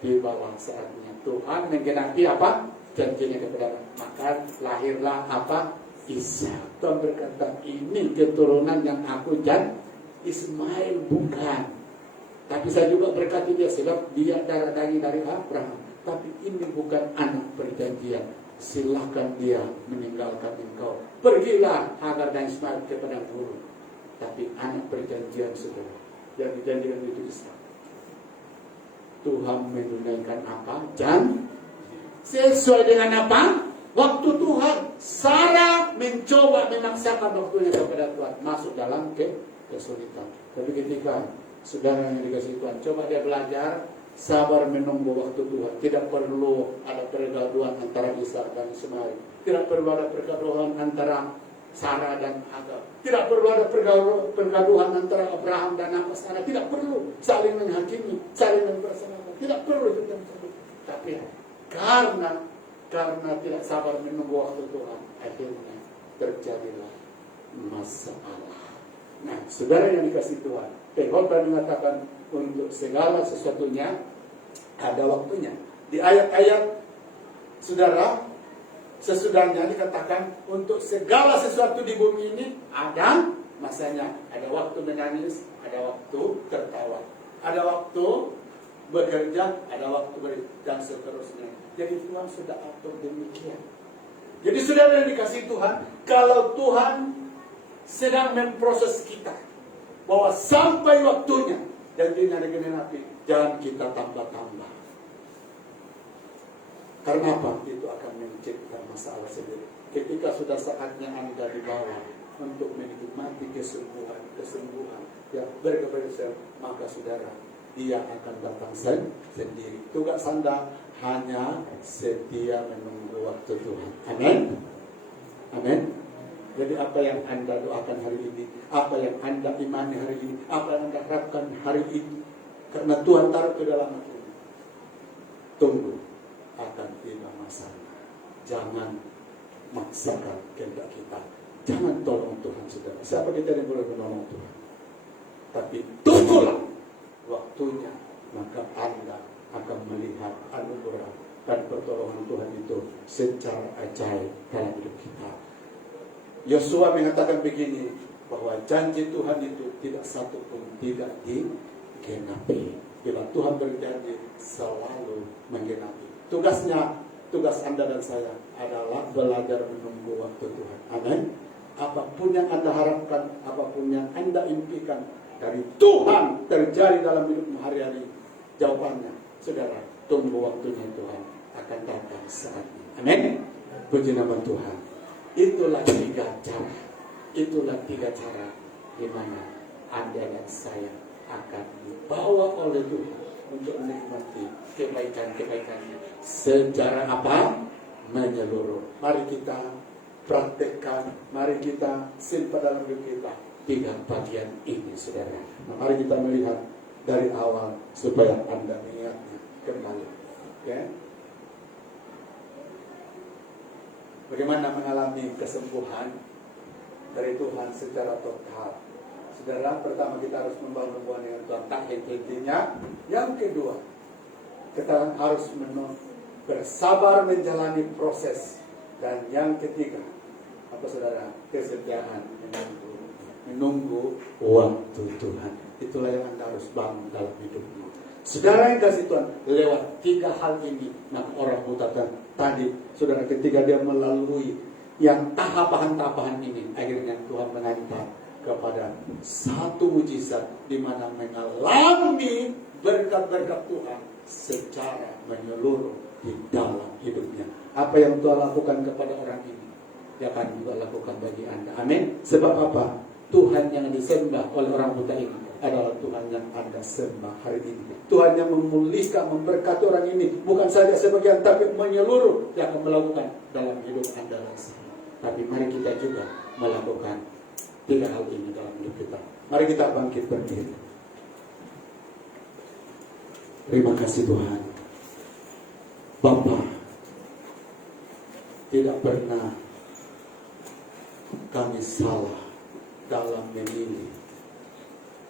tibalah saatnya Tuhan menggenapi apa? Janjinya kepada maka lahirlah apa? Ishak. Tuhan berkata, ini keturunan yang aku Ismail bukan. Tapi saya juga berkati dia, sebab dia darah daging dari Abraham. Tapi ini bukan anak perjanjian. Silahkan dia meninggalkan engkau. Pergilah Hagar dan Ismail ke padang gurun. Tapi anak perjanjian saudara, yang dijanjikan itu Ishak. Tuhan menunaikan apa? Sesuai dengan apa? Waktu Tuhan. Sarah mencoba memaksakan waktunya kepada Tuhan, masuk dalam kesulitan. Tapi ketika saudara yang dikasih Tuhan, coba dia belajar sabar menunggu waktu Tuhan. Tidak perlu ada pergaduhan antara Ishak dan Ismail. Tidak perlu ada pergaduhan antara Sarah dan Hagar. Tidak perlu ada pergaduhan antara Abraham dan Nahor. Tidak perlu saling menghakimi, saling mempersamakan. Tidak perlu itu. Tapi karena tidak sabar menunggu waktu Tuhan, akhirnya terjadilah masalah. Nah, saudara yang dikasih Tuhan, Pengkhotbah mengatakan untuk segala sesuatunya ada waktunya. Di ayat-ayat saudara sesudahnya dikatakan untuk segala sesuatu di bumi ini ada masanya. Ada waktu menangis, ada waktu tertawa, ada waktu bekerja, ada waktu dan seterusnya. Jadi Tuhan sudah atur demikian. Jadi saudara yang dikasih Tuhan, kalau Tuhan sedang memproses kita, bahwa sampai waktunya janjinya digenapi, jangan kita tambah-tambah. Karena apa? Itu akan menciptakan masalah sendiri. Ketika sudah saatnya Anda dibawa untuk menikmati kesembuhan yang berkebersihan, maka saudara, dia akan datang sendiri. Tugas Anda hanya setia menunggu waktu Tuhan. Amin. Amin. Jadi apa yang Anda doakan hari ini, apa yang Anda imani hari ini, apa yang Anda harapkan hari ini, karena Tuhan taruh ke dalam hati ini, tunggu akan tiba masanya. Jangan maksakan kehendak kita. Jangan tolong Tuhan saudara. Siapa kita yang boleh menolong Tuhan? Tapi tunggulah waktunya, maka Anda akan melihat anugerah dan pertolongan Tuhan itu secara ajaib dalam hidup kita. Yosua mengatakan begini, bahwa janji Tuhan itu tidak satu pun tidak digenapi. Bila Tuhan berjanji, selalu menggenapi. Tugas Anda dan saya adalah belajar menunggu waktu Tuhan. Amin. Apapun yang Anda harapkan, apapun yang Anda impikan dari Tuhan terjadi dalam hidupmu hari-hari, jawabannya, saudara, tunggu waktunya Tuhan akan datang saatnya. Amin. Puji nama Tuhan. Itulah tiga cara di mana Anda dan saya akan dibawa oleh Tuhan untuk menikmati kebaikan-kebaikannya secara apa? Menyeluruh. Mari kita praktekkan, mari kita simpan dalam hidup kita tiga bagian ini, saudara. Nah, mari kita melihat dari awal supaya Anda mengingatnya kembali. Okay? Bagaimana mengalami kesembuhan dari Tuhan secara total? Saudara, pertama kita harus membangun hubungan dengan Tuhan, tak henti-hentinya. Yang kedua, kita harus bersabar menjalani proses. Dan yang ketiga, apa saudara? Kesetiaan menunggu waktu Tuhan. Itulah yang Anda harus bangun dalam hidupmu. Saudara yang kasih Tuhan, lewat tiga hal ini, nah orang buta tadi, saudara, ketika dia melalui yang tahapan-tahapan ini, akhirnya Tuhan mengantar kepada satu mujizat di mana mengalami berkat-berkat Tuhan secara menyeluruh di dalam hidupnya. Apa yang Tuhan lakukan kepada orang ini, dia akan juga lakukan bagi Anda. Amin. Sebab apa? Tuhan yang disembah oleh orang buta ini adalah Tuhan yang Anda sembah hari ini. Tuhan yang memulihkan, memberkati orang ini, bukan saja sebagian, tapi menyeluruh yang akan melakukan dalam hidup Anda langsung. Tapi mari kita juga melakukan 3 hal ini dalam hidup kita. Mari kita bangkit berdiri. Terima kasih Tuhan. Bapa, tidak pernah kami salah dalam memilih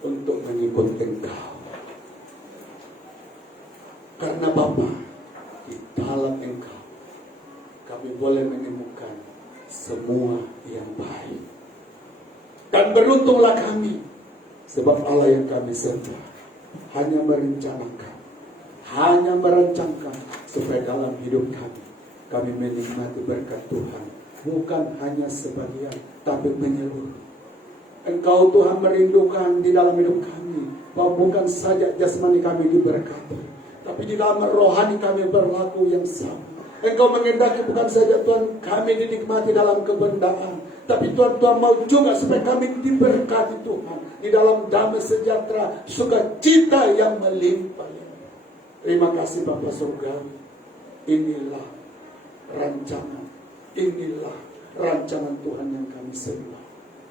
untuk mengikut Engkau. Karena Bapa, di dalam Engkau kami boleh menemukan semua yang baik. Dan beruntunglah kami, sebab Allah yang kami sembah hanya merancangkan supaya dalam hidup kami menikmati berkat Tuhan, bukan hanya sebagian, tapi menyeluruh. Engkau Tuhan merindukan di dalam hidup kami, bahwa bukan saja jasmani kami diberkati, tapi di dalam rohani kami berlaku yang sama. Engkau mengendaki bukan saja Tuhan kami dinikmati dalam kebendaan, tapi Tuhan mau juga supaya kami diberkati Tuhan di dalam damai sejahtera, sukacita yang melimpah. Terima kasih Bapa Surgawi. Inilah rancangan Tuhan yang kami sembah,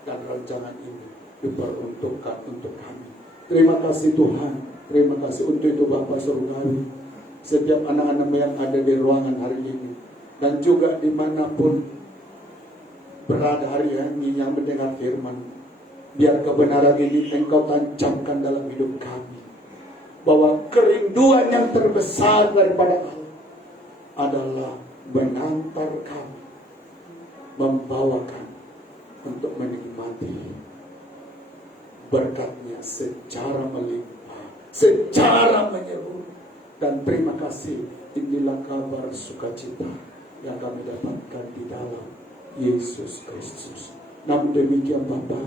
dan rancangan ini diperuntukkan untuk kami. Terima kasih Tuhan. Terima kasih untuk itu Bapak Surgawi. Setiap anak-anak yang ada di ruangan hari ini, dan juga dimanapun berada hari ini yang mendengar firman, biar kebenaran ini Engkau tancapkan dalam hidup kami, bahwa kerinduan yang terbesar daripada Allah adalah mengantar kami, membawakan untuk menikmati berkatnya secara melimpah, secara menyeluruh. Dan terima kasih, inilah kabar sukacita yang kami dapatkan di dalam Yesus Kristus. Namun demikian Bapa,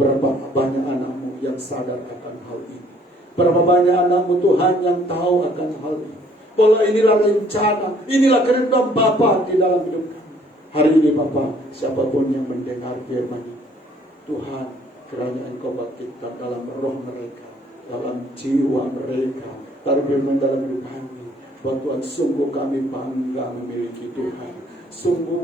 berapa banyak anakmu yang sadar akan hal ini, berapa banyak anakmu Tuhan yang tahu akan hal ini, bahwa inilah rencana, inilah kehendak Bapa di dalam hidup kami. Hari ini Bapa, siapapun yang mendengar firman ini, Tuhan, kiranya Engkau bangkitkan dalam roh mereka, dalam jiwa mereka, firman dalam hidup kami, bahwa Tuhan, sungguh kami bangga memiliki Tuhan, sungguh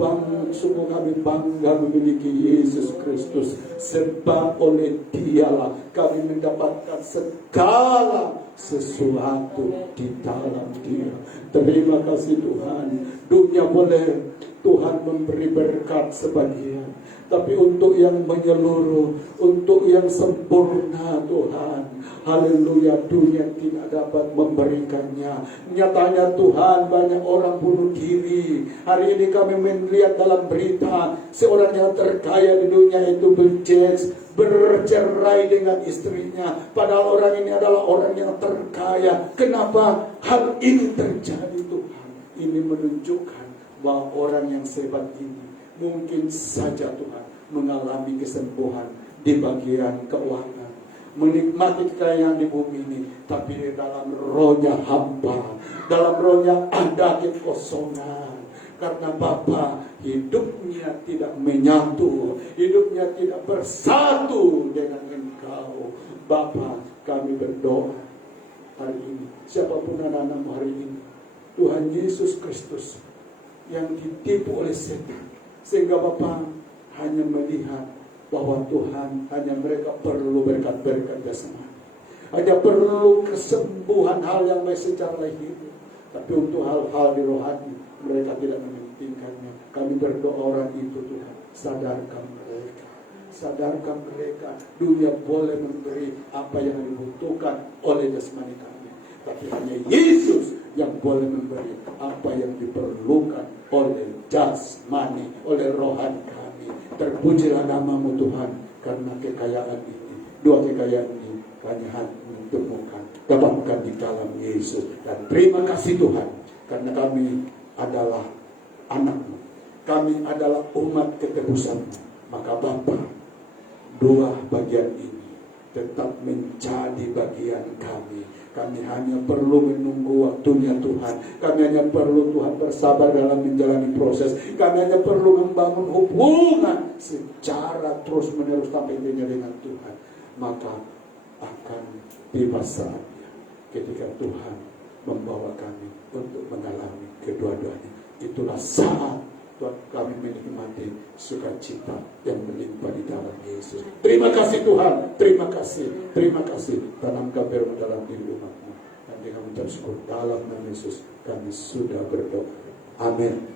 kami bangga memiliki Yesus Kristus, sebab oleh Dialah kami mendapatkan segala sesuatu di dalam Dia. Terima kasih Tuhan. Dunia boleh Tuhan memberi berkat sebagian, tapi untuk yang menyeluruh, untuk yang sempurna Tuhan, haleluya, dunia tidak dapat memberikannya. Nyatanya Tuhan, banyak orang bunuh diri. Hari ini kami melihat dalam berita, seorang yang terkaya di dunia itu Bill Gates bercerai dengan istrinya, padahal orang ini adalah orang yang terkaya. Kenapa hal ini terjadi Tuhan? Ini menunjukkan bahwa orang yang sehebat ini mungkin saja Tuhan mengalami kesembuhan di bagian keuangan, menikmati kekayaan di bumi ini, tapi di dalam rohnya hampa, dalam rohnya ada kekosongan. Karena Bapa, hidupnya tidak menyatu, hidupnya tidak bersatu dengan Engkau. Bapa, kami berdoa hari ini, siapapun anak-anakmu hari ini, Tuhan Yesus Kristus yang ditipu oleh setan, sehingga Bapa hanya melihat bahwa Tuhan hanya mereka perlu berkat-berkat jasmani, hanya perlu kesembuhan hal yang baik secara lahir, tapi untuk hal-hal di rohani mereka tidak mementingkannya. Kami berdoa orang itu Tuhan, sadarkan mereka, dunia boleh memberi apa yang dibutuhkan oleh jasmani kami, tapi hanya Yesus yang boleh memberi apa yang diperlukan oleh jasmani, oleh rohani kami. Terpujilah nama-Mu Tuhan, karena kekayaan ini, dua kekayaan ini hanya ditemukan, dapatkan di dalam Yesus. Dan terima kasih Tuhan, karena kami adalah anak-Mu, kami adalah umat ketebusan-Mu. Maka Bapa, dua bagian ini tetap menjadi bagian kami. Kami hanya perlu menunggu waktunya Tuhan. Kami hanya perlu Tuhan bersabar dalam menjalani proses. Kami hanya perlu membangun hubungan secara terus menerus sampai dengan Tuhan. Maka akan tiba saatnya ketika Tuhan membawa kami untuk mengalami kedua-duanya. Itulah saat Tuhan kami menikmati sukacita yang melimpah di dalam Yesus. Terima kasih Tuhan, terima kasih, terima kasih. Tanamkan firman dalam diri umatmu. Dan dengan mengucap syukur dalam nama Yesus kami sudah berdoa. Amin.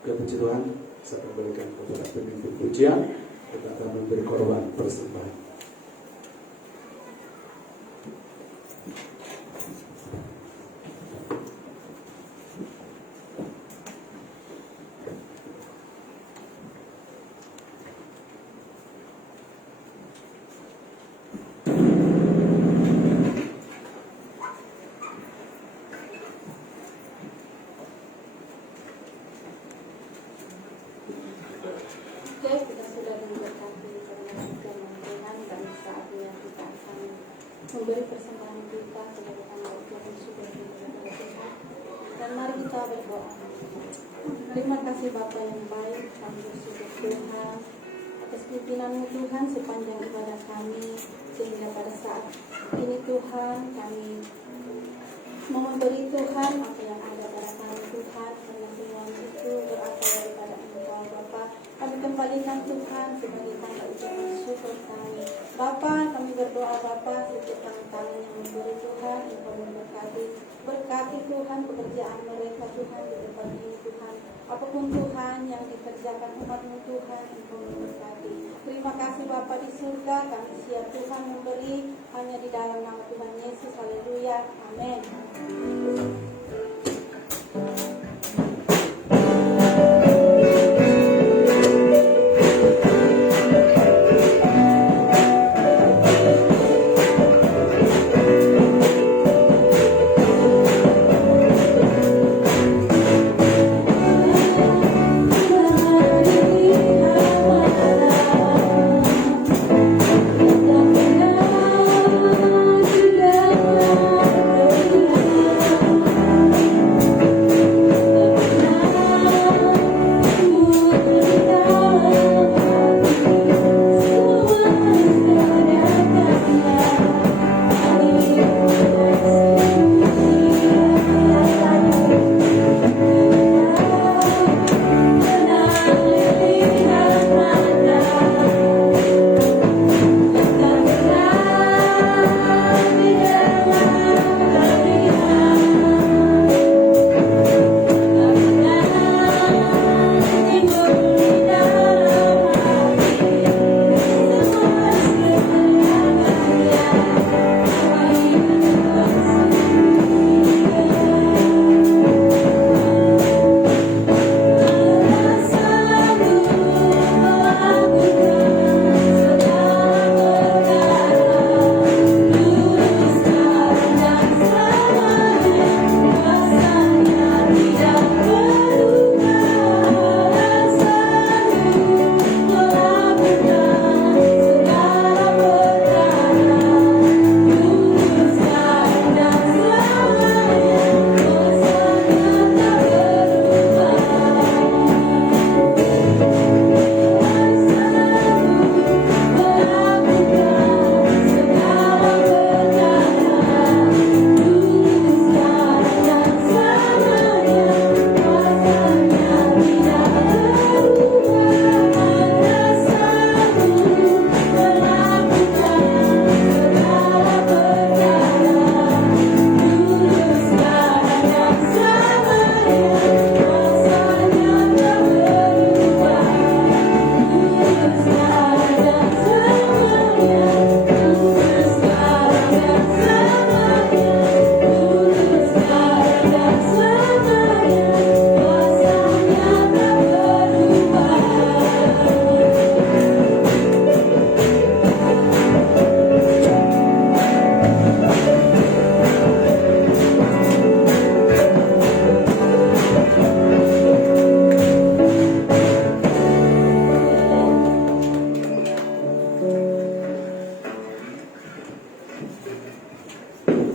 Kepuji Tuhan, saya kembalikan kepada pemimpin pujian. Kita akan memberi korban persembahan. Oke, kita sudah memberkati karena firman Tuhan dan saatnya kita akan memberi persembahan kita sebagai tanda ucapan syukur kepada Tuhan. Dan mari kita berdoa. Terima kasih Bapa yang baik, kami bersyukur Tuhan atas pimpinan-Mu Tuhan sepanjang ibadah kami, sehingga pada saat ini Tuhan kami mau memberi Tuhan apa yang ada pada kami Tuhan, karena semua itu berasal daripada Engkau Bapa. Kami kembalikan Tuhan sebagai tanda ucapan syukur kami. Bapa, kami berdoa Bapa, setiap tangan yang memberi Tuhan, Engkau memberkati. Berkati Tuhan pekerjaan mereka Tuhan di depan ini Tuhan. Apapun Tuhan yang dikerjakan umat-Mu Tuhan, Engkau memberkati. Terima kasih Bapa di surga, kami siap Tuhan memberi hanya di dalam nama Tuhan Yesus. Haleluya. Amin.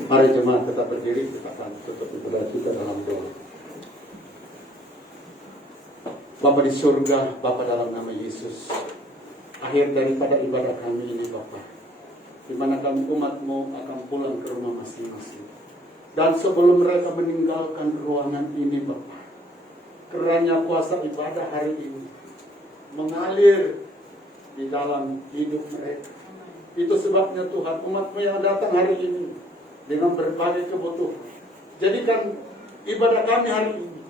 Mari jemaat tetap berdiri, kita akan tutup ibadah kita dalam doa. Bapa di surga, Bapa dalam nama Yesus, akhir daripada ibadah kami ini Bapa, di mana kami umat-Mu akan pulang ke rumah masing-masing. Dan sebelum mereka meninggalkan ruangan ini Bapa, kiranya kuasa ibadah hari ini mengalir di dalam hidup mereka. Itu sebabnya Tuhan, umat-Mu yang datang hari ini dengan berbagai kebutuhan, jadikan ibadah kami hari ini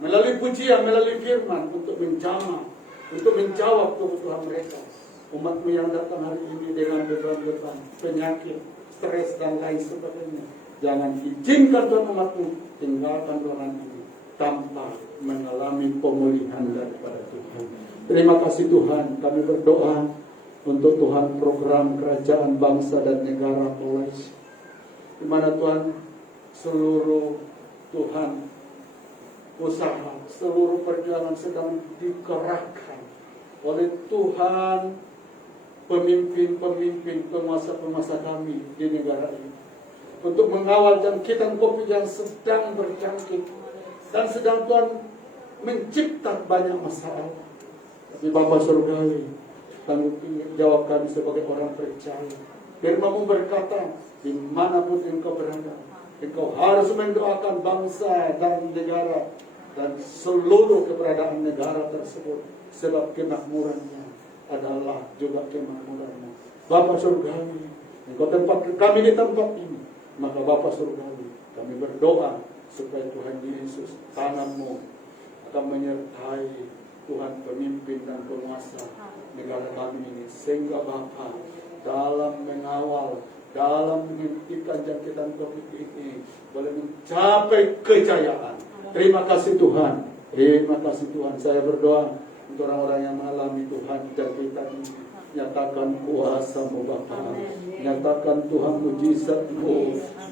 melalui pujian, melalui firman untuk menjamah, untuk menjawab kebutuhan mereka. Umat-Mu yang datang hari ini dengan beban-beban, penyakit, stres dan lain sebagainya, jangan izinkan Tuhan umat-Mu tinggalkan ruangan ini tanpa mengalami pemulihan daripada Tuhan. Terima kasih Tuhan, kami berdoa untuk Tuhan program kerajaan bangsa dan negara Malaysia, di mana Tuhan seluruh Tuhan usaha, seluruh perjuangan sedang dikerahkan oleh Tuhan, pemimpin-pemimpin, penguasa-penguasa kami di negara ini untuk mengawal jangkitan COVID yang sedang berjangkit dan sedang Tuhan mencipta banyak masalah. Tapi Bapa Surgawi, tanggung jawab kami sebagai orang percaya. Firman-Mu berkata, dimanapun engkau berada, engkau harus mendoakan bangsa dan negara dan seluruh keberadaan negara tersebut, sebab kemakmurannya adalah juga kemakmuran-Mu. Bapa Surgawi, engkau tempat kami di tempat ini, maka Bapa Surgawi, kami berdoa supaya Tuhan Yesus, tangan-Mu akan menyertai Tuhan pemimpin dan penguasa negara kami ini, sehingga Bapa dalam mengawal, dalam menghentikan jangkitan COVID ini boleh mencapai kejayaan. Terima kasih Tuhan, terima kasih Tuhan. Saya berdoa untuk orang-orang yang mengalami Tuhan jangkitan ini, nyatakan kuasa-Mu Bapa, nyatakan Tuhan mujizat-Mu,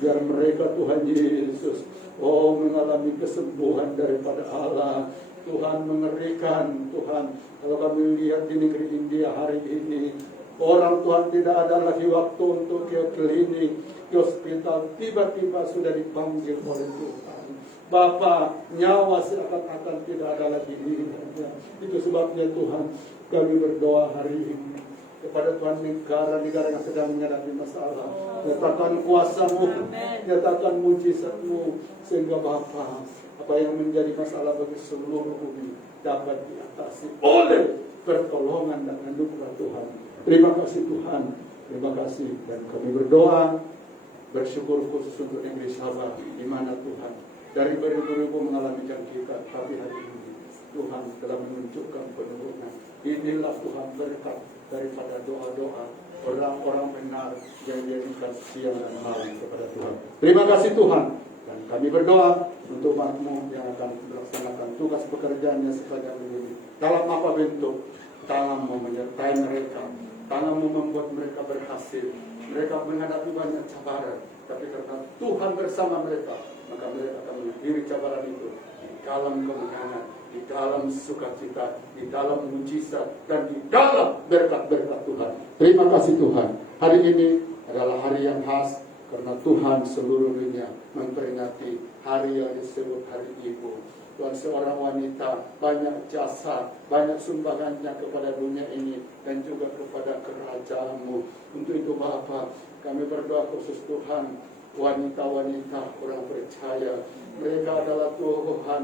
biar mereka Tuhan Yesus mengalami kesembuhan daripada Allah. Tuhan, mengerikan Tuhan, kalau kami lihat di negeri India hari ini, orang Tuhan tidak ada lagi waktu untuk ke klinik, ke hospital, tiba-tiba sudah dipanggil oleh Tuhan. Bapa, nyawa seakan-akan tidak ada lagi di hidupnya. Itu sebabnya Tuhan, kami berdoa hari ini kepada Tuhan, negara-negara yang sedang menghadapi masalah, nyatakan kuasa-Mu, nyatakan mujizat-Mu, sehingga Bapa, apa yang menjadi masalah bagi seluruh bumi dapat diatasi oleh pertolongan dan anugerah Tuhan. Terima kasih Tuhan, terima kasih. Dan kami berdoa, bersyukur khusus untuk negeri Sabah, di mana Tuhan dari beribu-ribu mengalami jangkitan, tapi hari ini Tuhan telah menunjukkan penurunan. Inilah Tuhan berkat daripada doa-doa orang-orang benar yang dijadikan siang dan malam kepada Tuhan. Terima kasih Tuhan. Dan kami berdoa untuk umat-Mu yang akan melaksanakan tugas pekerjaannya sepanjang ini. Dalam apa bentuk, tangan-Mu menyertai mereka, tangan-Mu membuat mereka berhasil. Mereka menghadapi banyak cabaran, tapi karena Tuhan bersama mereka, maka mereka akan mengakhiri cabaran itu di dalam kemenangan, di dalam sukacita, di dalam mujizat, dan di dalam berkat-berkat Tuhan. Terima kasih Tuhan. Hari ini adalah hari yang khas, karena Tuhan seluruh dunia memperingati hari yang disebut Hari Ibu. Tuhan, seorang wanita banyak jasa, banyak sumbangannya kepada dunia ini dan juga kepada kerajaan-Mu. Untuk itu Bapa, kami berdoa khusus Tuhan, wanita-wanita orang percaya, mereka adalah Tuhan,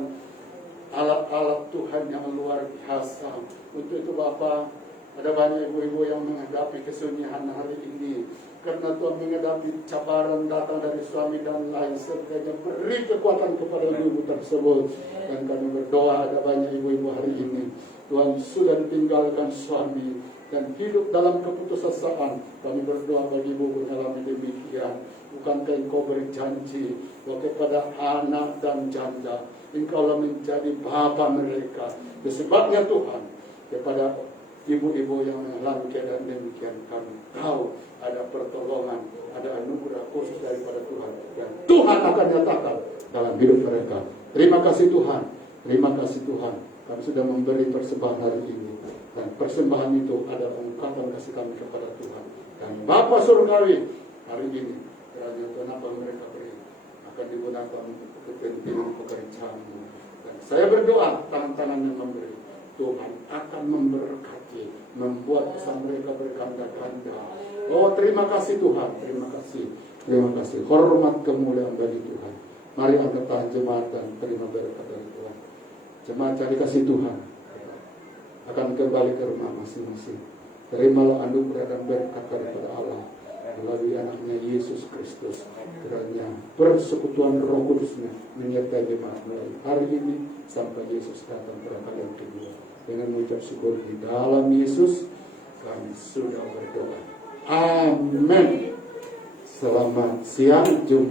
alat-alat Tuhan yang luar biasa. Untuk itu Bapa, ada banyak ibu-ibu yang menghadapi kesunyian hari ini, karena Tuhan menghadapi cabaran datang dari suami dan lain sebagainya. Beri kekuatan kepada ibu-ibu tersebut. Dan kami berdoa, ada banyak ibu-ibu hari ini Tuhan sudah ditinggalkan suami dan hidup dalam keputusasaan. Kami berdoa bagi ibu mengalami demikian. Bukankah Engkau berjanji bahwa kepada anak dan janda Engkaulah menjadi bapa mereka. Sebabnya Tuhan, kepada ibu-ibu yang mengalami keadaan demikian, kami tahu ada pertolongan, ada anugerah khusus daripada Tuhan yang Tuhan akan nyatakan dalam hidup mereka. Terima kasih Tuhan, terima kasih Tuhan. Kami sudah memberi persembahan hari ini, dan persembahan itu adalah ungkapan kasih kami kepada Tuhan. Dan Bapa Surgawi, hari ini kiranya Tuhan apa mereka beri akan digunakan untuk kepentingan pekerjaan-Mu. Dan saya berdoa, tangan-tangan yang memberi Tuhan akan memberkati, membuat usaha mereka berganda-ganda. Oh, terima kasih Tuhan, terima kasih. Terima kasih. Hormat kemuliaan bagi Tuhan. Mari angkat tangan jemaat dan terima berkat dari Tuhan. Jemaat yang dikasih Tuhan akan kembali ke rumah masing-masing. Terimalah anugerah dan berkat daripada Allah melalui anaknya Yesus Kristus. Kiranya persekutuan Roh Kudusnya menyertai jemaat melalui hari ini sampai Yesus datang pada kali yang kedua. Dengan mengucap syukur di dalam Yesus kami sudah berdoa. Amin. Selamat siang. Jumpa.